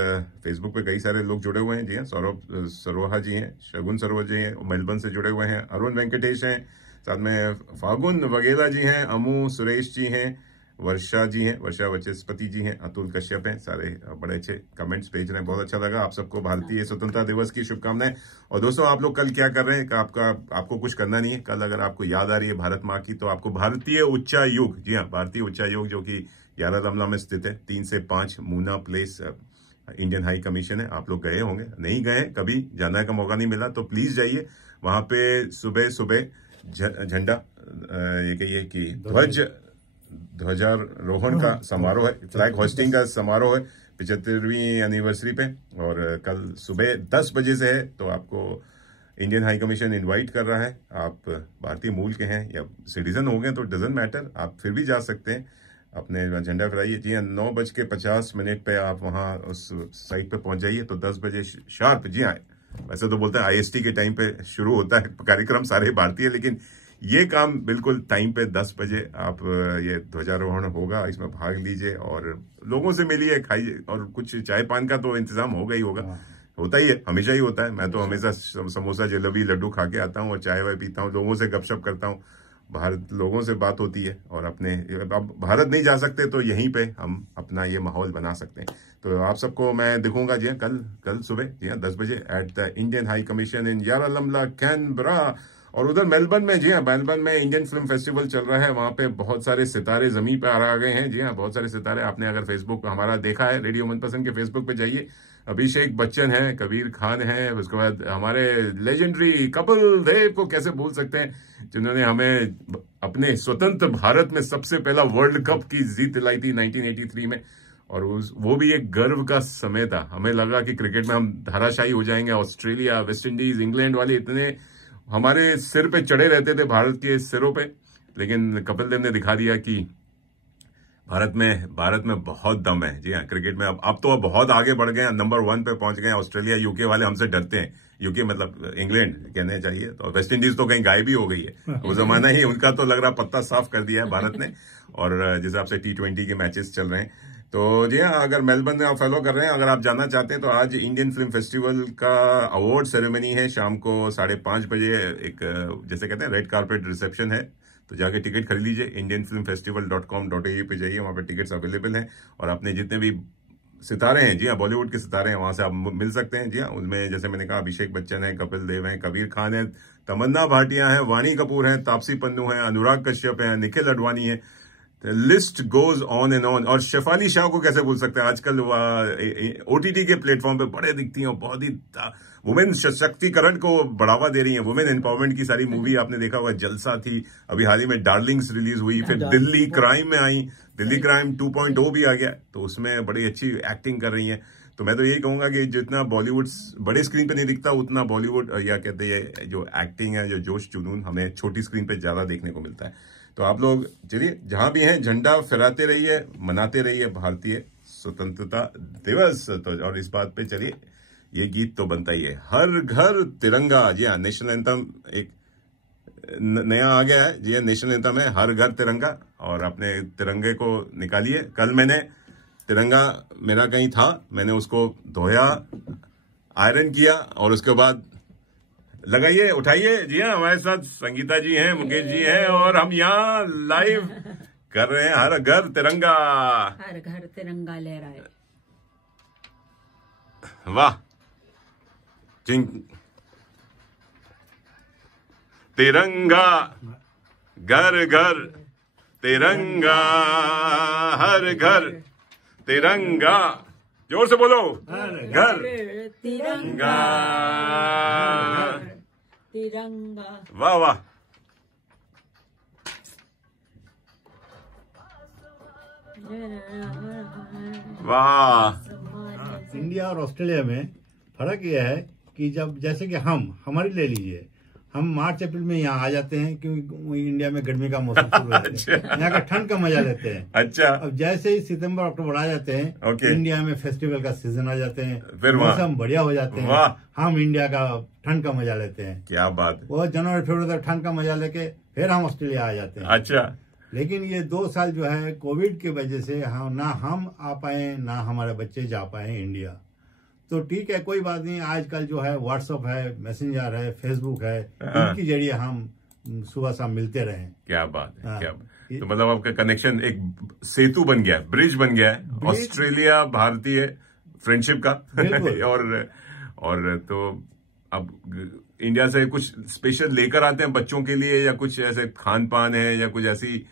फेसबुक पे कई सारे लोग जुड़े हुए हैं जी हाँ। सौरभ सरोहा जी हैं, शगुन सरोवर जी हैं, मेलबर्न से जुड़े हुए हैं, अरुण वेंकटेश हैं, साथ में फागुन वगेला जी हैं, अमू सुरेश जी हैं, वर्षा जी हैं, वर्षा वचस्पति जी हैं, अतुल कश्यप हैं। सारे बड़े अच्छे कमेंट्स भेज रहे हैं, बहुत अच्छा लगा। आप सबको भारतीय स्वतंत्रता दिवस की शुभकामनाएं। और दोस्तों, आप लोग कल क्या कर रहे हैं? आपको कुछ करना नहीं है। कल अगर आपको याद आ रही है भारत माँ की, तो आपको भारतीय उच्चायोग, जी हाँ भारतीय उच्चायोग, जो कि यारादमला में स्थित है, 3 से 5 Muna place, Indian high commission है। आप लोग गए होंगे, नहीं गए कभी, जाने का मौका नहीं मिला तो प्लीज जाइए। वहां पे सुबह सुबह झंडा, ये कहिए कि ध्वजारोहण का समारोह है, फ्लैग होस्टिंग का समारोह है 75वीं एनिवर्सरी पे। और कल सुबह 10 बजे से है, तो आपको इंडियन हाई कमीशन इनवाइट कर रहा है। आप भारतीय मूल के हैं या सिटीजन हो गए तो डजंट मैटर, आप फिर भी जा सकते हैं, अपने झंडा फहराइए। जी हाँ, 9:50 पे आप वहां उस साइट पे पहुंच जाइए, तो 10 बजे शार्प, जी हाँ वैसे तो बोलते हैं IST के टाइम पे शुरू होता है कार्यक्रम सारे भारतीय, लेकिन ये काम बिल्कुल टाइम पे 10 बजे आप ये ध्वजारोहण होगा, इसमें भाग लीजिए और लोगों से मिलिए, खाइए, और कुछ चाय पान का तो इंतजाम होगा ही होगा, होता ही है, हमेशा ही होता है। मैं तो हमेशा समोसा जलेबी लड्डू खा के आता हूँ और चाय वाय पीता हूँ, लोगों से गपशप करता हूँ, भारत लोगों से बात होती है। और अपने अब भारत नहीं जा सकते तो यहीं पे हम अपना ये माहौल बना सकते हैं। तो आप सबको मैं दिखूंगा जी हाँ कल सुबह जी हाँ 10 बजे at the Indian high commission in Yarralumla Canberra. और उधर मेलबर्न में, जी हाँ मेलबर्न में इंडियन फिल्म फेस्टिवल चल रहा है, वहां पे बहुत सारे सितारे जमीन पे आ गए हैं। जी हाँ, बहुत सारे सितारे, आपने अगर फेसबुक हमारा देखा है, रेडियो मनपसंद के फेसबुक पे जाइए, अभिषेक बच्चन है, कबीर खान है, उसके बाद हमारे लेजेंडरी कपिल देव को कैसे भूल सकते हैं, जिन्होंने हमें अपने स्वतंत्र भारत में सबसे पहला वर्ल्ड कप की जीत दिलाई थी 1983 में। और वो भी एक गर्व का समय था, हमें लगा कि क्रिकेट में हम धाराशायी हो जाएंगे, ऑस्ट्रेलिया, वेस्ट इंडीज, इंग्लैंड वाले इतने हमारे सिर पे चढ़े रहते थे, भारत के सिरों पे, लेकिन कपिल देव ने दिखा दिया कि भारत में बहुत दम है। जी हाँ, क्रिकेट में अब तो बहुत आगे बढ़ गए हैं, नंबर 1 पे पहुंच गए हैं। ऑस्ट्रेलिया, यूके वाले हमसे डरते हैं, यूके मतलब इंग्लैंड कहने चाहिए, तो वेस्ट इंडीज तो कहीं गायब ही हो गई है, वो जमाना ही उनका तो लग रहा पत्ता साफ कर दिया है भारत ने। और जिस हिसाब से T20 के मैचेस चल रहे हैं, तो जी हाँ, अगर मेलबर्न में आप फॉलो कर रहे हैं, अगर आप जाना चाहते हैं, तो आज इंडियन फिल्म फेस्टिवल का अवार्ड सेरेमनी है, शाम को 5:30 बजे एक जैसे कहते हैं रेड कार्पेट रिसेप्शन है, तो जाके टिकट खरीद लीजिए। indianfilmfestival.com.au पे जाइए, वहां पे टिकट्स अवेलेबल हैं। और अपने जितने भी सितारे हैं, जी हाँ बॉलीवुड के सितारे हैं, वहां से आप मिल सकते हैं। जी हाँ, उनमें जैसे मैंने कहा अभिषेक बच्चन है, कपिल देव है, कबीर खान है, तमन्ना भाटिया है, वाणी कपूर है, तापसी पन्नू है, अनुराग कश्यप है, निखिल अडवाणी है, list goes on and on. और शेफाली शाह को कैसे भूल सकते हैं, आजकल OTT के प्लेटफॉर्म पे बड़े दिखती हैं, बहुत ही वुमेन सशक्तिकरण को बढ़ावा दे रही हैं, वुमेन एम्पावरमेंट की सारी मूवी आपने देखा होगा, जलसा थी, अभी हाल ही में डार्लिंग्स रिलीज हुई, फिर दिल्ली क्राइम में आई, दिल्ली क्राइम 2.0 भी आ गया, तो उसमें बड़ी अच्छी एक्टिंग कर रही हैं। तो मैं तो यही कहूंगा कि जितना बॉलीवुड बड़े स्क्रीन पे नहीं दिखता, उतना बॉलीवुड या कहते हैं जो एक्टिंग है, जो जोश जुनून, हमें छोटी स्क्रीन पे ज्यादा देखने को मिलता है। तो आप लोग चलिए जहां भी हैं, झंडा फहराते रहिए, मनाते रहिए भारतीय स्वतंत्रता दिवस। तो और इस बात पे चलिए, ये गीत तो बनता ही है, हर घर तिरंगा। जी हाँ, नेशनल एंथम एक नया आ गया है, जी हाँ, नेशनल एंथम है हर घर तिरंगा। और अपने तिरंगे को निकालिए। कल मैंने तिरंगा मेरा कहीं था, मैंने उसको धोया, आयरन किया और उसके बाद लगाइए, उठाइए। जी हाँ, हमारे साथ संगीता जी हैं, मुकेश जी हैं, और हम यहाँ लाइव कर रहे हैं हर घर तिरंगा, हर घर तिरंगा लहराए। वाह, तिरंगा घर घर तिरंगा, हर घर तिरंगा, जोर से बोलो, घर तिरंगा तिरंगा। वाह वाह, वाह। इंडिया और ऑस्ट्रेलिया में फर्क यह है कि जब जैसे कि हमारी ले लीजिए, हम मार्च अप्रैल में यहाँ आ जाते हैं क्योंकि इंडिया में गर्मी का मौसम शुरू हो जाता है, यहाँ का ठंड का मजा लेते हैं। अच्छा। अब जैसे ही सितंबर अक्टूबर आ जाते हैं, इंडिया में फेस्टिवल का सीजन आ जाते हैं, फिर मौसम बढ़िया हो जाते हैं, हम इंडिया का ठंड का मजा लेते हैं। क्या बात है। वो जनवरी फरवरी तक ठंड का मजा लेके फिर हम ऑस्ट्रेलिया आ जाते हैं। अच्छा। लेकिन ये 2 साल जो है कोविड की वजह से ना हम आ पाए ना हमारे बच्चे जा पाए इंडिया। तो ठीक है, कोई बात नहीं, आजकल जो है व्हाट्सएप है, मैसेंजर है, फेसबुक है, इनके जरिए हम सुबह शाम मिलते रहे। क्या बात है। क्या बात। तो मतलब आपका कनेक्शन एक सेतु बन गया है, ब्रिज बन गया है ऑस्ट्रेलिया भारतीय फ्रेंडशिप का। और तो अब इंडिया से कुछ स्पेशल लेकर आते हैं बच्चों के लिए, या कुछ ऐसे खान पान है या कुछ ऐसी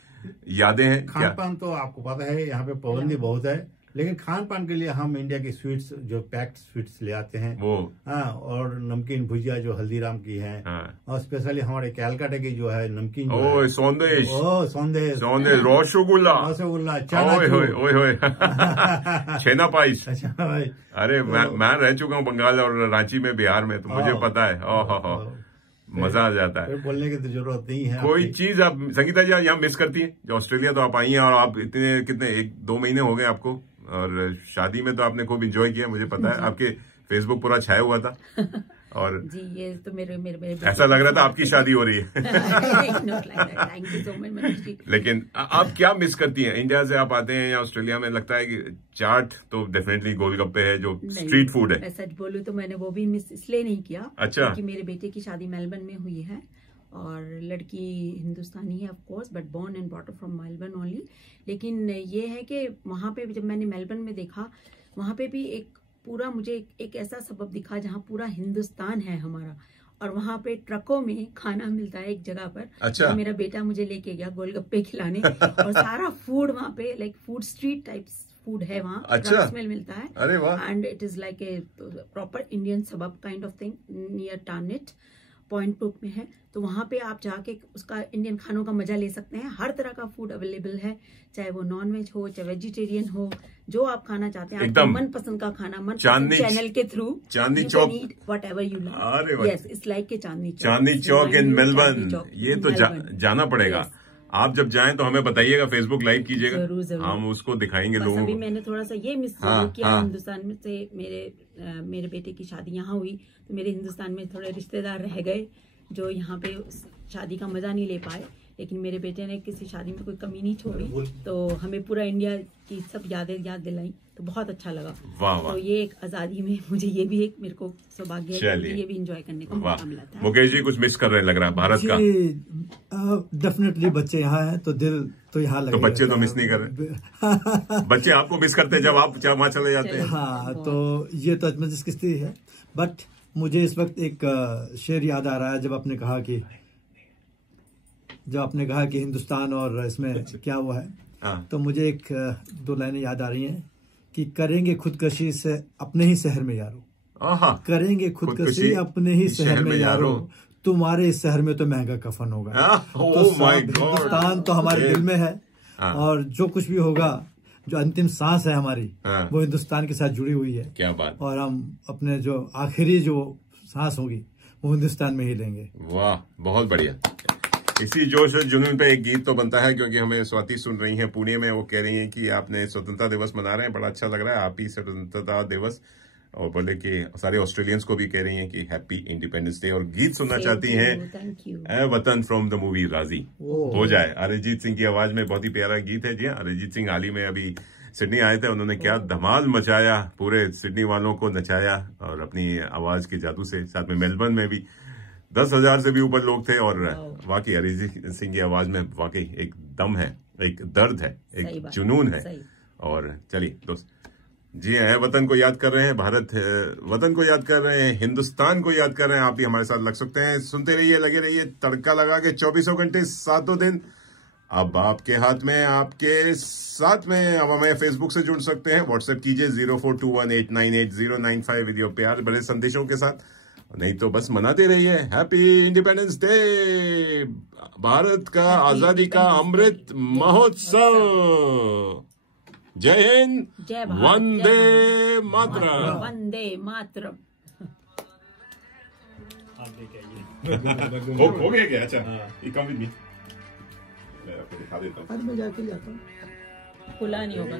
यादें हैं? खान पान तो आपको पता है यहाँ पे पाबंदी बहुत है, लेकिन खान पान के लिए हम इंडिया की स्वीट्स जो पैक्ड स्वीट्स ले आते हैं वो, हाँ, और नमकीन भुजिया जो हल्दीराम की है, हाँ, और स्पेशली हमारे कैलकाटा की जो है नमकीन, सौंदेश, सौंदेश, रसगुल्ला, छेना पाइस। अरे मैं रह चुका हूँ बंगाल और रांची में, बिहार में, तो मुझे पता है। मजा आ जाता है। बोलने की तो जरूरत नहीं है। कोई चीज आप संगीता जी यहाँ मिस करती हैं? जो ऑस्ट्रेलिया तो आप आई हैं, और आप कितने 1-2 महीने हो गए आपको, और शादी में तो आपने खूब एंजॉय किया, मुझे पता है, आपके फेसबुक पूरा छाया हुआ था। और जी, ये तो मेरे ऐसा लग रहा था आपकी शादी हो रही है। Thank you so much Manoj ji. लेकिन आप क्या मिस करती हैं? इंडिया से आप आते हैं या ऑस्ट्रेलिया में, लगता है कि चाट तो डेफिनेटली गोलगप्पे है जो स्ट्रीट फूड है। मैं सच बोलूं तो मैंने वो भी मिस इसलिए नहीं किया, अच्छा, क्योंकि मेरे बेटे की शादी मेलबर्न में हुई है, और लड़की हिंदुस्तानी है of course, but born and brought up from Melbourne only. लेकिन ये है कि वहां पे जब मैंने मेलबर्न में देखा, वहां पे भी एक पूरा मुझे एक ऐसा सबब दिखा जहाँ पूरा हिंदुस्तान है हमारा, और वहां पे ट्रकों में खाना मिलता है एक जगह पर। अच्छा। तो मेरा बेटा मुझे लेके गया गोलगप्पे खिलाने, और सारा फूड वहां पे like food street types food है वहाँ। अच्छा। स्मेल मिलता है। अरे वाह। And it is like a proper Indian सबब काइंड ऑफ थिंग नियर टार्नेट पॉइंट बुक में है। तो वहां पे आप जाके उसका इंडियन खानों का मजा ले सकते हैं। हर तरह का फूड अवेलेबल है, चाहे वो नॉन वेज हो चाहे वेजिटेरियन हो, जो आप खाना चाहते हैं, आपका मन पसंद का खाना मन चैनल के through, Chandni Chowk, what ever you like. Yes, it's like के चांदनी चौक इन मेलबर्न। ये तो जाना पड़ेगा। आप जब जाएं तो हमें बताइएगा, फेसबुक लाइव कीजिएगा, जरूर हम उसको दिखाएंगे लोगों को। मैंने थोड़ा सा ये मिस किया हिंदुस्तान में से, मेरे बेटे की शादी यहाँ हुई, तो मेरे हिंदुस्तान में थोड़े रिश्तेदार रह गए जो यहाँ पे शादी का मजा नहीं ले पाए। लेकिन मेरे बेटे ने किसी शादी में कोई कमी नहीं छोड़ी, तो हमें पूरा इंडिया की सब याद दिलाई, तो बहुत अच्छा लगा। तो ये एक आजादी में मुझे ये भी एक मेरे को सौभाग्य है कि ये भी एंजॉय करने को मौका मिला था। मुकेश जी कुछ मिस कर रहे लग रहा है भारत का? डेफिनेटली बच्चे यहाँ हैं तो दिल तो यहाँ लगे। तो बच्चे तो मिस नहीं कर रहे। बच्चे आपको मिस करते हैं जब आप वहाँ चले जाते हैं। हाँ, तो ये तो अजमत की स्थिति है। बट मुझे इस वक्त एक शेर याद आ रहा है, जब आपने कहा कि हिंदुस्तान और इसमें क्या वो है, तो मुझे एक 2 लाइनें याद आ रही हैं कि करेंगे खुदकशी से अपने ही शहर में यारो, करेंगे खुदकशी अपने ही शहर में यारो, तुम्हारे इस शहर में तो महंगा कफन होगा। तो हिंदुस्तान तो हमारे दिल में है, और जो कुछ भी होगा, जो अंतिम सांस है हमारी, वो हिंदुस्तान के साथ जुड़ी हुई है। क्या बात। और हम अपने जो आखिरी जो सांस होगी वो हिंदुस्तान में ही लेंगे। वाह, बहुत बढ़िया। इसी जोश और जुनून पे एक गीत तो बनता है, क्योंकि हमें स्वाति सुन रही हैं पुणे में, वो कह रही हैं कि आपने स्वतंत्रता दिवस मना रहे हैं, बड़ा अच्छा लग रहा है, आप ही स्वतंत्रता दिवस, और बोले कि सारे ऑस्ट्रेलियंस को भी कह रही हैं कि हैप्पी इंडिपेंडेंस डे, और गीत सुनना चाहती हैं ए वतन फ्रॉम द मूवी राजी। हो जाए, अरिजीत सिंह की आवाज में बहुत ही प्यारा गीत है। जी हाँ, अरिजीत सिंह हाल ही में अभी सिडनी आए थे, उन्होंने क्या धमाल मचाया, पूरे सिडनी वालों को नचाया, और अपनी आवाज के जादू से। साथ में मेलबर्न में भी 10,000 से भी ऊपर लोग थे, और वाकई अरिजीत सिंह की आवाज में वाकई एक दम है, एक दर्द है, एक जुनून है। और चलिए दोस्त, जी है, वतन को याद कर रहे हैं, भारत वतन को याद कर रहे हैं, हिंदुस्तान को याद कर रहे हैं। आप भी हमारे साथ लग सकते हैं, सुनते रहिए, लगे रहिए, तड़का लगा के 24 घंटे 7 दिन अब आपके हाथ में, आपके साथ में। अब हमें फेसबुक से जुड़ सकते हैं, व्हाट्सएप कीजिए 0421898095 विद योर प्यार बड़े संदेशों के साथ। नहीं तो बस मनाते रहिए हैप्पी इंडिपेंडेंस डे, भारत का आजादी का अमृत महोत्सव। जय हिंद, वंदे मातरम। वंदे मातरम। आप देख आइए। हो गया क्या? अच्छा, ये कम नहीं, मैं आपको दिखा देता हूँ। अरे मैं जाके लाता हूँ। खुला नहीं होगा।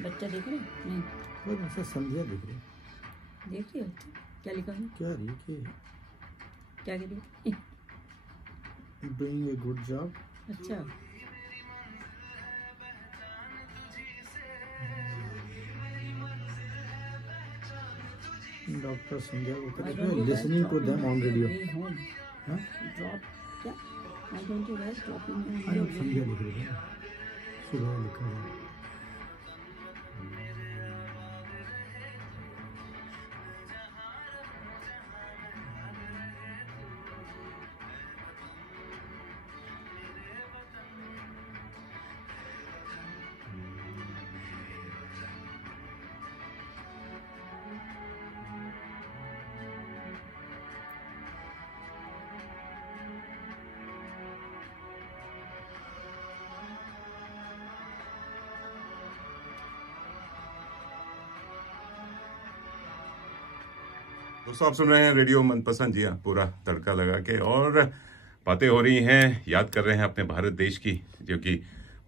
बच्चा देख रहे नहीं? बहुत ऐसा संध्या दिख रही। देख रहे हो क्या लिखा है? क्या रही कि क्या कह रही? Doing a good job. अच्छा, डॉक्टर संध्या को listening to them on radio. हाँ, ड्रॉप क्या? I don't know what dropping Sandhya लिख रही है, सुबह लिखा है। दोस्तों, आप सुन रहे हैं रेडियो मनपसंद। जी हाँ, पूरा तड़का लगा के, और बातें हो रही हैं, याद कर रहे हैं अपने भारत देश की, जो कि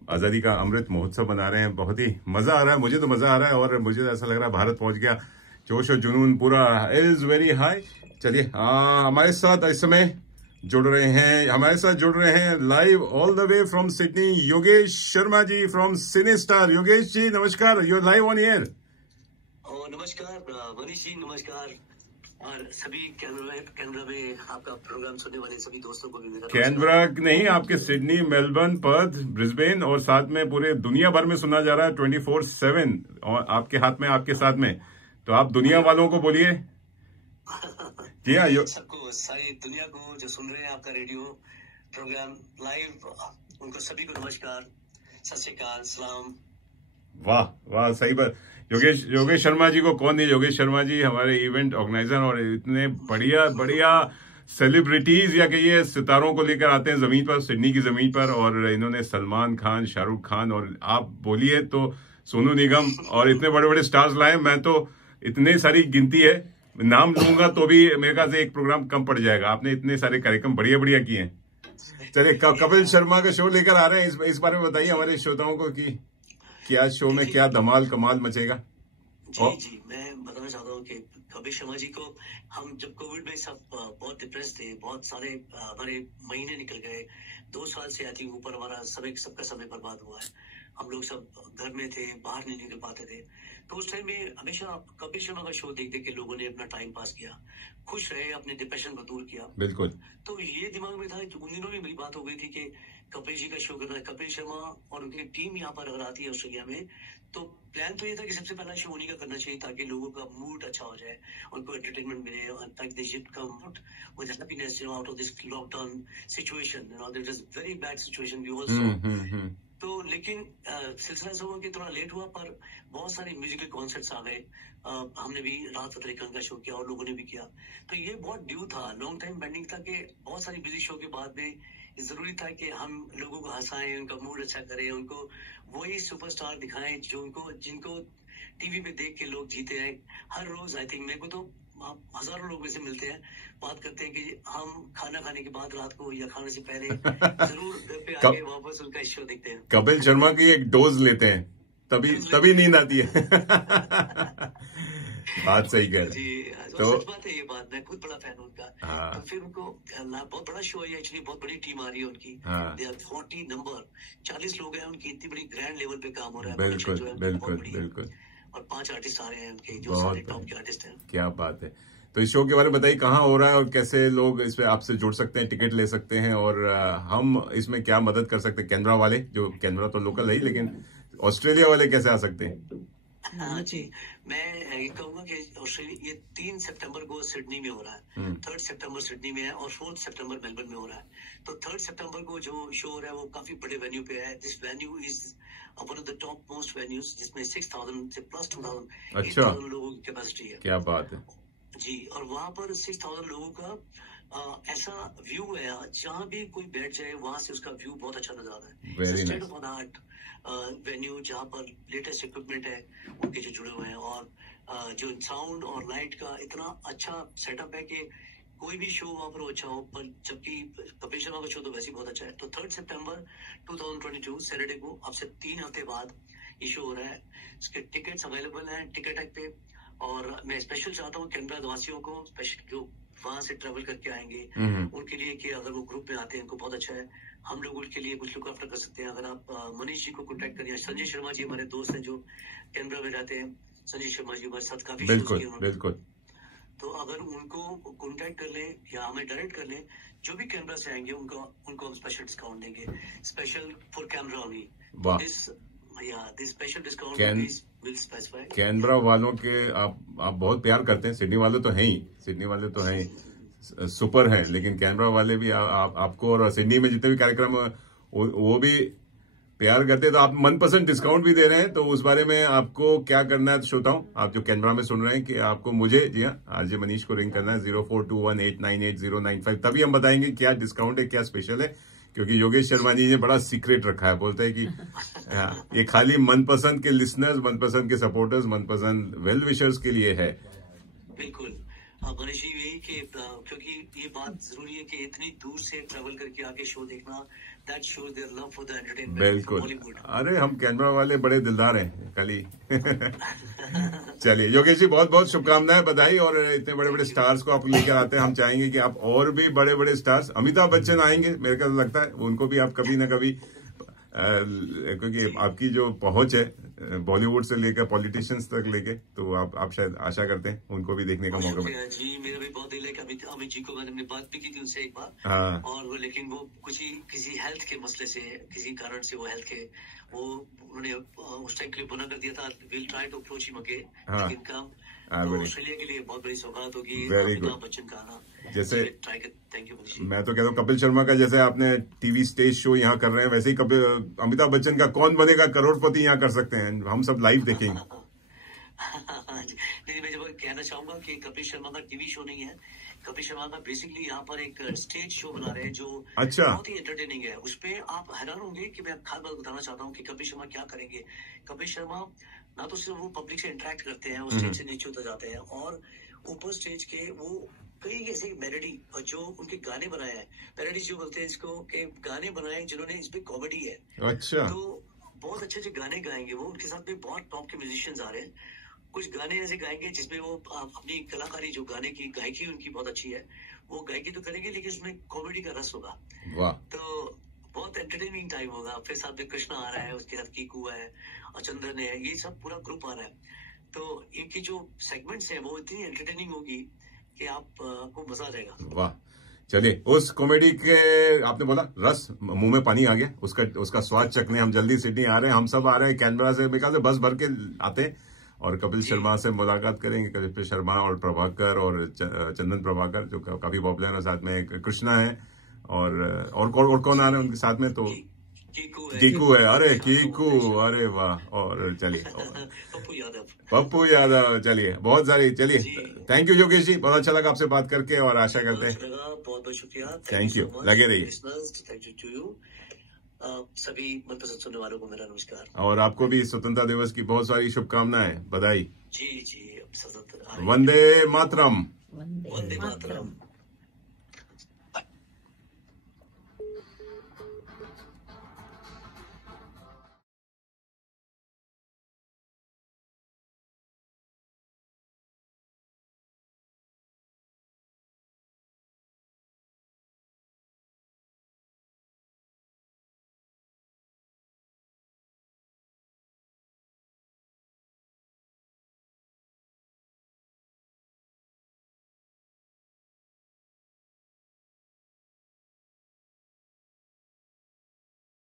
आजादी का अमृत महोत्सव मना रहे हैं। बहुत ही मजा आ रहा है, मुझे तो मजा आ रहा है, और मुझे ऐसा लग रहा है भारत पहुंच गया। जोश और जुनून पूरा इज वेरी हाई। चलिए, हमारे साथ इस समय जुड़ रहे हैं live all the way from Sydney Yogesh Sharma ji from cine star. Yogesh ji नमस्कार, you are live on air. नमस्कार मनीष जी, नमस्कार, और सभी कैनबरा में आपका प्रोग्राम सुनने वाले सभी दोस्तों को भी मेरा कैनबरा नहीं, आपके सिडनी, मेलबर्न, पर्थ, ब्रिस्बेन, और साथ में पूरे दुनिया भर में सुना जा रहा है 24/7, और आपके हाथ में, आपके साथ में। तो आप दुनिया वालों को बोलिए। जी हाँ, सबको, सारी दुनिया को जो सुन रहे हैं आपका रेडियो प्रोग्राम लाइव, उनको सभी को नमस्कार, सत श्री अकाल, सलाम। वाह वाह, सही बात। योगेश शर्मा जी को कौन नहीं, योगेश शर्मा जी हमारे इवेंट ऑर्गेनाइजर, और इतने बढ़िया सेलिब्रिटीज या कहिए सितारों को लेकर आते हैं जमीन पर, सिडनी की जमीन पर। और इन्होंने सलमान खान, शाहरुख खान, और आप बोलिए तो सोनू निगम, और इतने बड़े बड़े स्टार्स लाए। मैं तो इतने सारी गिनती है, नाम लूंगा तो भी मेरे ख्याल से एक प्रोग्राम कम पड़ जाएगा। आपने इतने सारे कार्यक्रम बढ़िया किए हैं। चलिए, कपिल शर्मा का शो लेकर आ रहे हैं, इस बारे में बताइए हमारे श्रोताओं को कि क्या शो में क्या धमाल कमाल मचेगा। जी, मैं बताना चाहता हूँ कि कपिल शर्मा जी को हम जब कोविड में सब बहुत डिप्रेस थे, बहुत सारे हमारे महीने निकल गए, 2 साल से आई थिंक ऊपर हमारा सबका समय बर्बाद हुआ है। हम लोग सब घर में थे, बाहर नहीं निकल पाते थे। तो उस टाइम में हमेशा कपिल शर्मा का शो देख के लोगों ने अपना टाइम पास किया, खुश रहे, अपने डिप्रेशन को दूर किया। बिल्कुल। तो ये दिमाग में था, उन दिनों में मेरी बात हो गई थी कि कपिल जी का शो करना है। कपिल शर्मा और उनकी टीम यहाँ पर अगर आती है ऑस्ट्रेलिया में, तो प्लान तो ये था कि सबसे पहला शो उन्हीं का करना चाहिए, ताकि लोगों का मूड अच्छा हो जाए, उनको एंटरटेनमेंट मिले, ताकि they should come out with happiness, out of this lockdown situation. That is very bad situation we all saw. तो लेकिन सिलसिला से हुआ कि थोड़ा लेट हुआ, पर बहुत सारे म्यूजिकल कॉन्सर्ट्स आ गए। हमने भी राहत फतेह अली खान का शो किया, और लोगों ने भी किया। तो ये बहुत ड्यू था, लॉन्ग टाइम पेंडिंग था, कि बहुत सारी बिजी शो के बाद में जरूरी था कि हम लोगों को हंसाएं, उनका मूड अच्छा करें, उनको वही सुपरस्टार दिखाएं जिनको टीवी पे देख के लोग जीते हैं। हर रोज आई थिंक मेरे को तो हजारों लोग ऐसे मिलते हैं, बात करते हैं कि हम खाना खाने के बाद रात को या खाने से पहले जरूर घर पे आके वापस उनका शो देखते हैं। कपिल शर्मा की एक डोज लेते हैं, तभी नींद आती है। बात सही कह रहे हैं। तो सच बात है ये बात, मैं खुद बड़ा फैन हूँ उनका। हाँ। तो फिर उनको बहुत बड़ा शो है एक्चुअली, बहुत बड़ी टीम आ रही है उनकी। हाँ। 40 नंबर 40 लोग हैं उनकी, इतनी बड़ी ग्रैंड लेवल पे काम हो रहा है। बिल्कुल। और 5 आर्टिस्ट आ रहे हैं उनके, जो सारे टॉप के आर्टिस्ट हैं। क्या बात है। तो इस शो के बारे में बताइए, कहाँ हो रहा है और कैसे लोग इसमें आपसे जुड़ सकते हैं, टिकट ले सकते हैं, और हम इसमें क्या मदद कर सकते हैं। कैनबरा वाले, जो कैनबरा तो लोकल है ही, लेकिन ऑस्ट्रेलिया वाले कैसे आ सकते हैं? हाँ जी, मैं ये कहूंगा कि ऑस्ट्रेलिया ये 3 सितंबर को सिडनी में हो रहा है, 3 सितंबर सिडनी में है और 4 सितंबर मेलबर्न में हो रहा है। तो 3 सितंबर को जो शो हो रहा है वो काफी बड़े वेन्यू पे है। This venue is one of the top most venues, जिसमें 6,000 से प्लस 2,000 अच्छा 8,000 लोगों की कैपेसिटी है। क्या बात है जी, और वहाँ पर 6,000 लोगों का ऐसा व्यू है, जहाँ भी कोई बैठ जाए वहां से उसका व्यू बहुत अच्छा नजर आता है। Very state nice. Of the art venue, जहाँ पर लेटेस्ट इक्विपमेंट है उनके जो जुड़े हुए हैं, और जो साउंड और लाइट का इतना अच्छा सेटअप है कि कोई भी शो वहाँ पर अच्छा हो। पर जबकि कपिल शर्मा का शो तो वैसे ही बहुत अच्छा है। तो 3 सितंबर 2022 सैटरडे को, अब से 3 हफ्ते बाद ये शो हो रहा है। इसके टिकट्स अवेलेबल हैं टिकटक पे। और मैं स्पेशल चाहता हूँ कैनबरा वासियों को, स्पेशल जो वहां से ट्रेवल करके आएंगे उनके लिए, कि अगर वो ग्रुप में आते हैं उनको बहुत अच्छा है। हम लोग उनके लिए कुछ लुक आफ्टर कर सकते हैं। अगर आप मनीष जी को कांटेक्ट करिए, संजय शर्मा जी हमारे दोस्त हैं जो कैनबरा में रहते हैं। संजय शर्मा जी हमारे साथ काफी शोज किए उन्होंने। बिल्कुल। तो अगर उनको कांटेक्ट कर लें या हमें डायरेक्ट कर लें, जो भी कैनबरा से आएंगे उनको हम स्पेशल डिस्काउंट देंगे, स्पेशल फॉर कैनबरा ओनली। वाह। This special discount will specify. Canberra वालों के आप बहुत प्यार करते हैं। सिडनी वाले तो हैं ही, सिडनी वाले तो हैं ही, सुपर हैं, लेकिन कैनबरा वाले भी आपको, और सिडनी में जितने भी कार्यक्रम वो भी प्यार करते हैं। तो आप मनपसंद डिस्काउंट भी दे रहे हैं, तो उस बारे में आपको क्या करना है श्रोताओं, आप जो कैनबरा में सुन रहे हैं, कि आपको मुझे, जी हाँ, आरजे मनीष को रिंग करना है 0421898095। तभी हम बताएंगे क्या डिस्काउंट है, क्या स्पेशल है। क्योंकि योगेश शर्मा जी ने बड़ा सीक्रेट रखा है, बोलते हैं कि ये खाली मनपसंद के लिसनर्स, मनपसंद के सपोर्टर्स, मनपसंद वेल विशर्स के लिए है। बिल्कुल मनीष जी, यही कि क्योंकि ये बात जरूरी है कि इतनी दूर से ट्रैवल करके आके शो देखना, that shows their love for the entertainment. बिल्कुल। अरे हम कैनबरा वाले बड़े दिलदार हैं कल ही। चलिए योगेश जी, बहुत बहुत शुभकामनाएं, बधाई। और इतने बड़े बड़े स्टार्स को आप लेकर आते हैं, हम चाहेंगे कि आप और भी बड़े बड़े स्टार्स, अमिताभ बच्चन आएंगे, मेरे को लगता है उनको भी आप कभी ना कभी, क्योंकि आपकी जो पहुंच है बॉलीवुड से लेकर पॉलिटिशियंस तक लेके, तो आप शायद आशा करते हैं उनको भी देखने का मौका मिले। जी, मेरा भी बहुत दिल है कि अमित जी को मैंने बात भी की थी उनसे एक बार। हाँ। और वो, लेकिन वो किसी हेल्थ के मसले से, किसी कारण से वो हेल्थ के, वो उन्होंने उस टाइम के लिए मना कर दिया था। Will try to approach him again, लेकिन काम ऑस्ट्रेलिया के लिए बहुत बड़ी सौगात होगी अमिताभ बच्चन का आना। जैसे ट्राई कर, थैंक यू मनीष। मैं तो कहता हूँ कपिल शर्मा का जैसे आपने टीवी स्टेज शो यहाँ कर रहे हैं, वैसे ही अमिताभ बच्चन का कौन बनेगा करोड़पति यहाँ कर सकते हैं, हम सब लाइव देखेंगे। लेकिन मैं जब कहना चाहूंगा कि कपिल शर्मा का टीवी शो नहीं है, कपिल शर्मा का बेसिकली यहाँ पर एक स्टेज शो बना रहे हैं जो अच्छा बहुत ही एंटरटेनिंग है। उसपे आप हैरान होंगे कि मैं खास बात बताना चाहता हूँ कि कपिल शर्मा क्या करेंगे। कपिल शर्मा ना तो सिर्फ वो पब्लिक से इंटरेक्ट करते हैं, वो स्टेज से नीचे उतर जाते हैं, और ऊपर स्टेज के वो कई ऐसे मेलोडी जो उनके गाने बनाए हैं, मेलोडी जो बोलते हैं इसको, के गाने बनाए जिन्होंने, इसमें कॉमेडी है। अच्छा। तो बहुत अच्छे अच्छे गाने गाएंगे वो, उनके साथ में बहुत टॉप के म्यूजिशियंस आ रहे हैं। कुछ गाने ऐसे गाएंगे जिसमें वो अपनी कलाकारी, जो गाने की गायकी उनकी बहुत अच्छी है, वो गायकी तो करेंगे लेकिन उसमें कॉमेडी का रस होगा। वाह। तो बहुत एंटरटेनिंग टाइम होगा। फिर साथ में कृष्णा आ रहा है, उसके साथ कीकू है और चंद्रन है, ये सब पूरा ग्रुप आ रहा है। तो इनकी जो सेगमेंट्स है वो इतनी एंटरटेनिंग होगी कि आपको मजा आ जाएगा। वाह। चलिए, उस कॉमेडी के, आपने बोला रस, मुंह में पानी आ गया, उसका स्वाद चखने हम जल्दी सिडनी आ रहे हैं। हम सब आ रहे हैं कैनबरा से, मेरे ख्याल से बस भर के आते हैं, और कपिल शर्मा से मुलाकात करेंगे। कपिल शर्मा और प्रभाकर और चंदन प्रभाकर जो काफी पॉपुलर है, साथ में कृष्णा है, और कौन आ रहे हैं उनके साथ में, तो कीकू है। अरे कीकू, अरे वाह। और चलिए पप्पू यादव, चलिए बहुत सारी। चलिए, थैंक यू योगेश जी, बहुत अच्छा लगा आपसे बात करके, और आशा करते हैं। बहुत बहुत शुक्रिया, थैंक यू, लगे रहिए। थैंक यू टू यू सभी मनपसंद सुनने वालों को मेरा नमस्कार। और आपको भी स्वतंत्रता दिवस की बहुत सारी शुभकामनाएं, बधाई। जी जी, वंदे मातरम। वंदे मातरम।